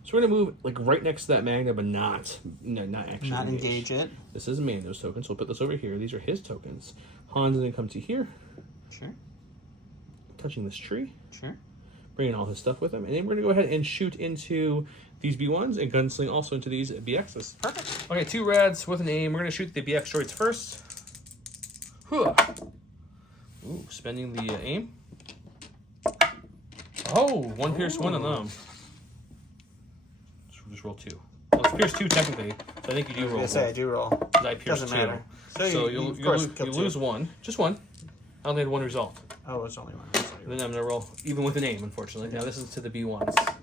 So we're going to move right next to that Magna, but not actually Not engage it. This is Mando's token, so we'll put this over here. These are his tokens. Han's going to come to here. Sure. Touching this tree. Sure. Bringing all his stuff with him. And then we're going to go ahead and shoot into these B1s and gunsling also into these BXs. Perfect. Okay, 2 reds with an aim. We're going to shoot the BX droids first. Ooh, spending the aim. Oh, 1 pierce 1 on them. So we'll just roll 2. Well, it's pierce 2 technically, so I think you do roll. Yes, I do roll. Because I pierced Doesn't 2. matter. So you lose 1. Just 1. I only had 1 result. Oh, it's only 1. And then I'm going to roll even with an aim, unfortunately. Now this is to the B1s.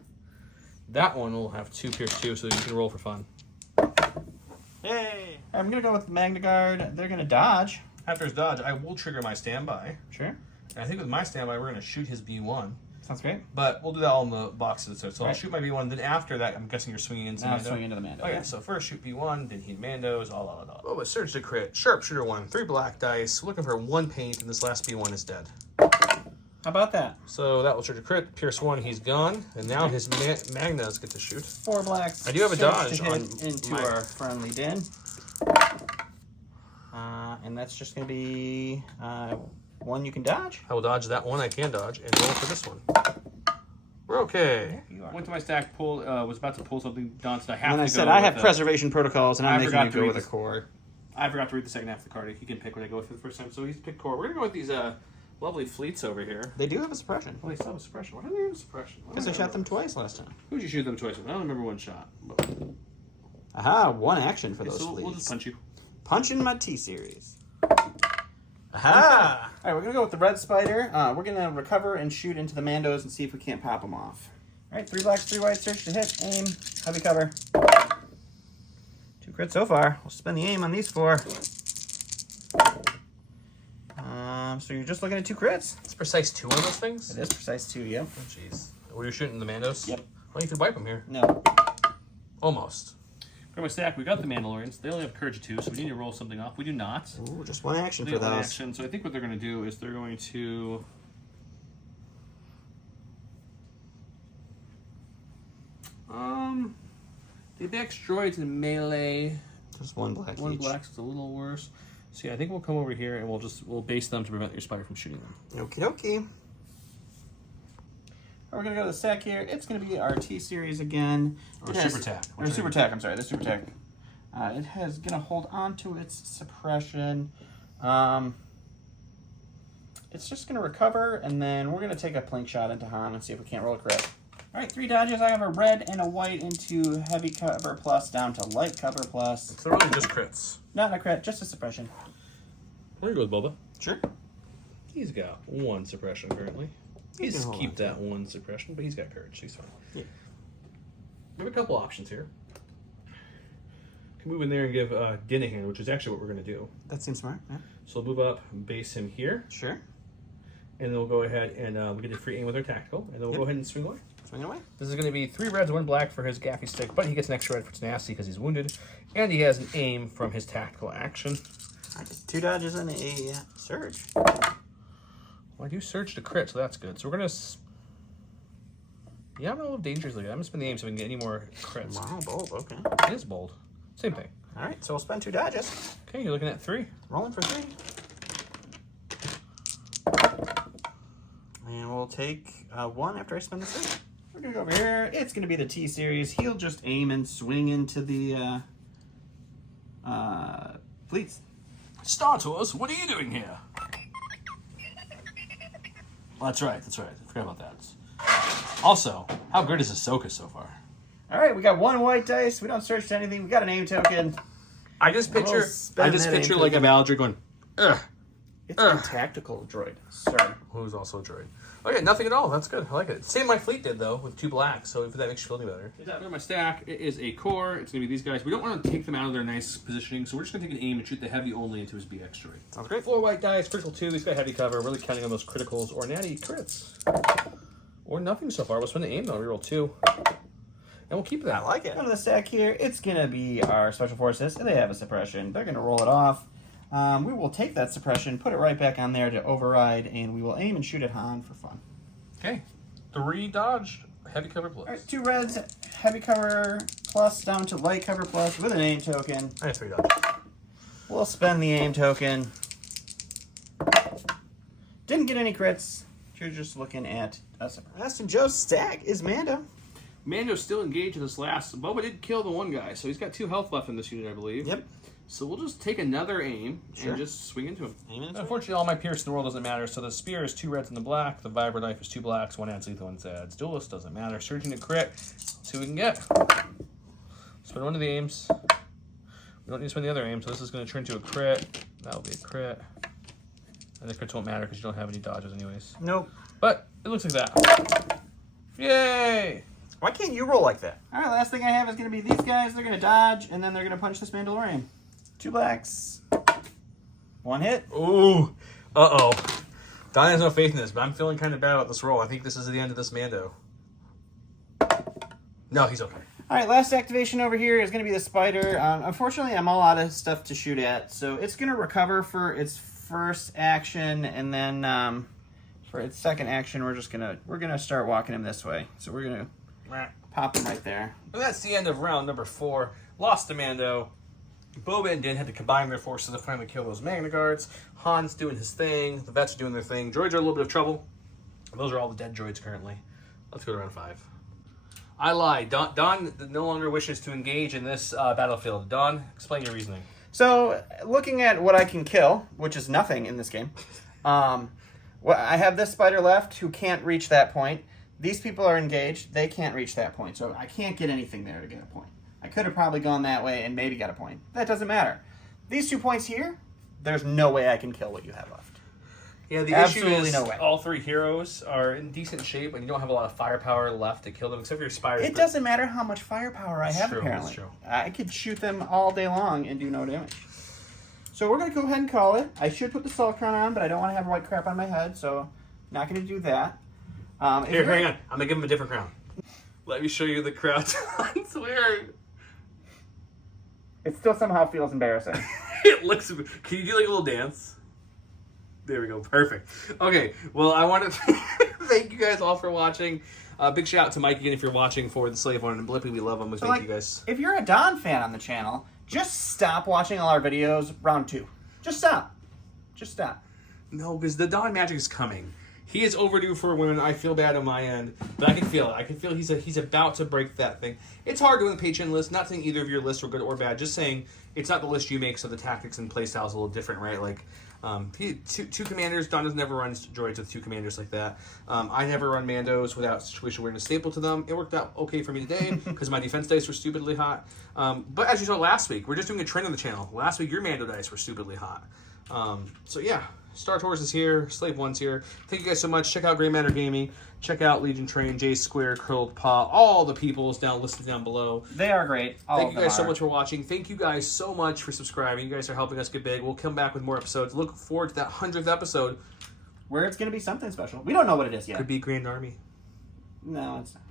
That one will have 2 pierce 2, so you can roll for fun. Yay! I'm going to go with Magna Guard. They're going to dodge. After his dodge, I will trigger my standby. Sure. And I think with my standby, we're going to shoot his B1. Sounds great. But we'll do that all in the boxes. So I'll Right. shoot my B1, then after that, I'm guessing you're swinging into Now I'm Mando. swinging into the Mando. Okay, so first shoot B1, then hit Mandos, all. Oh, but surge to crit. Sharpshooter 1, 3 black dice. Looking for 1 paint, and this last B1 is dead. How about that? So that will surge to crit. Pierce 1, he's gone. And now his Magnas get to shoot. 4 blacks. I do have a surge dodge to hit on into my- our friendly den. And that's just going to be 1 you can dodge. I will dodge that one I can dodge, and roll for this one. We're okay. Yeah, you are. Went to my stack, was about to pull something done, so I have And to I go said I have with preservation protocols, and I'm I making forgot you to go read with a this. core. I forgot to read the second half of the card. He can pick what I go with for the first time, so he's picked core. We're going to go with these lovely fleets over here. They do have a suppression. Oh, they still have a suppression. Why do they have a suppression? Because I shot them twice last time. Who'd you shoot them twice with? I don't remember 1 shot. But... Aha, 1 action for Okay, those so fleets. we'll just punch you. Punching my T-Series. Aha! Alright, we're going to go with the red spider. We're going to recover and shoot into the Mandos and see if we can't pop them off. Alright, 3 blacks, 3 whites, search to hit, aim, heavy cover. 2 crits so far. We'll spend the aim on these 4. So you're just looking at 2 crits. It's precise 2 on those things? It is precise 2, yep. Oh, jeez. Were you shooting the Mandos? Yep. Well, you could wipe them here. No. Almost. For my stack, we got the Mandalorians. They only have courage of 2, so we need to roll something off. We do not. Ooh, just 1 action They for have 1 those. action. So I think what they're going to do is they're going to... The BX droids in melee. Just 1 black 1 each. black is a little worse. So yeah, I think we'll come over here and we'll base them to prevent your spider from shooting them. Okie dokie. We're gonna go to the stack here. It's gonna be our T series again. Or Super Tack. Or Super Tack. I'm sorry, the Super Tack. It has gonna hold on to its suppression. It's just gonna recover, and then we're gonna take a plink shot into Han and see if we can't roll a crit. All right, 3 dodges. I have a red and a white into heavy cover plus down to light cover plus. So really just crits. Not a crit, just a suppression. Where you go with Boba? Sure. He's got 1 suppression currently. He's keep that 1 suppression, but he's got courage. He's fine. Yeah. We have a couple options here. Can move in there and give Din a hand, which is actually what we're going to do. That seems smart. Yeah. So we'll move up, base him here. Sure. And then we'll go ahead and we'll get a free aim with our tactical, and then we'll go ahead and swing away. Swing away. This is going to be 3 reds, 1 black for his gaffy stick, but he gets an extra red for tenacity because he's wounded, and he has an aim from his tactical action. All right, 2 dodges and a surge. Well, I do surge to crit, so that's good. So we're going to... Yeah, I'm going to live dangerously. I'm going to spend the aim so we can get any more crits. Wow, bold. Okay. It is bold. Same thing. All right, so we'll spend 2 dodges. Okay, you're looking at 3. Rolling for 3. And we'll take 1 after I spend the 3. We're going to go over here. It's going to be the T series. He'll just aim and swing into the fleets. Star Tours, what are you doing here? Well, that's right. I forgot about that. Also, how good is Ahsoka so far? All right, we got 1 white dice. We don't search to anything. We got a name token. I just picture like a Balger going, ugh. It's a tactical droid. Sorry. Who's also a droid. Okay, nothing at all. That's good. I like it. Same my fleet did, though, with 2 blacks, so if that makes you feel any better. Here's my stack. It is a core. It's going to be these guys. We don't want to take them out of their nice positioning, so we're just going to take an aim and shoot the heavy only into his BX droid. Sounds great. 4 white dice, critical 2. He's got heavy cover. Really counting on those criticals or natty crits. Or nothing so far. We'll spend the aim, though. Reroll 2. And we'll keep that. I like it. Out of the stack here, it's going to be our Special Forces, and they have a suppression. They're going to roll it off. We will take that suppression, put it right back on there to override, and we will aim and shoot at Han for fun. Okay. 3 dodge, heavy cover plus. All right, 2 reds, heavy cover plus down to light cover plus with an aim token. I have 3 dodge. We'll spend the aim token. Didn't get any crits. You're just looking at a surprise. Aston Joe's stack is Mando. Mando's still engaged in this last. Boba did kill the 1 guy, so he's got 2 health left in this unit, I believe. Yep. So we'll just take another aim and just swing into him. Aim Unfortunately, all my pierce in the world doesn't matter. So the spear is 2 reds and the black. The vibra knife is 2 blacks. 1 adds lethal, 1 adds duelist. Doesn't matter. Surging to crit. Let's see what we can get. Spend 1 of the aims. We don't need to spend the other aim, so this is going to turn into a crit. That'll be a crit. And the crits won't matter because you don't have any dodges anyways. Nope. But it looks like that. Yay! Why can't you roll like that? All right, last thing I have is going to be these guys. They're going to dodge, and then they're going to punch this Mandalorian. 2 blacks. 1 hit. Ooh. Uh-oh. Don has no faith in this, but I'm feeling kind of bad about this roll. I think this is the end of this Mando. No, he's okay. All right, last activation over here is going to be the spider. Unfortunately, I'm all out of stuff to shoot at, so it's going to recover for its first action, and then for its second action, we're gonna start walking him this way. So we're gonna pop him right there. Well, that's the end of round number 4. Lost to Mando. Boba and Din had to combine their forces to finally kill those Magna Guards. Han's doing his thing. The vets are doing their thing. Droids are a little bit of trouble. Those are all the dead droids currently. Let's go to round 5. I lied. Don no longer wishes to engage in this battlefield. Don, explain your reasoning. So, looking at what I can kill, which is nothing in this game, I have this spider left who can't reach that point. These people are engaged. They can't reach that point. So I can't get anything there to get a point. I could have probably gone that way and maybe got a point. That doesn't matter. These 2 points here, there's no way I can kill what you have left. Yeah, the issue is all 3 heroes are in decent shape and you don't have a lot of firepower left to kill them, except for your spiders. It doesn't matter how much firepower I have, apparently. That's true. I could shoot them all day long and do no damage. So we're going to go ahead and call it. I should put the salt crown on, but I don't want to have white crap on my head, so not going to do that. Here, hang on. I'm going to give him a different crown. Let me show you the crown Don's wearing. It still somehow feels embarrassing. It looks... Can you do like a little dance? There we go. Perfect. Okay, well, I want to thank you guys all for watching. Big shout out to Mike again if you're watching for the Slave One and Blippy. We love him. Thank you guys. If you're a Don fan on the channel, just stop watching all our videos round 2. Just stop. Just stop. No, because the Dawn Magic is coming. He is overdue for a win. I feel bad on my end, but I can feel it. I can feel he's about to break that thing. It's hard doing the Patreon list. Not saying either of your lists are good or bad. Just saying it's not the list you make, so the tactics and play styles a little different, right? Like two commanders. Don never runs droids with two commanders like that. I never run Mandos without situation awareness staple to them. It worked out okay for me today because my defense dice were stupidly hot. But as you saw last week, we're just doing a trend on the channel. Last week, your Mando dice were stupidly hot. So yeah. Star Tours is here. Slave 1's here. Thank you guys so much. Check out Grey Matter Gaming. Check out Legion Train, J Square, Curled Paw. All the peoples listed down below. They are great. Thank you guys so much for watching. Thank you guys so much for subscribing. You guys are helping us get big. We'll come back with more episodes. Look forward to that 100th episode. Where it's going to be something special. We don't know what it is yet. Could be Grand Army. No, it's not.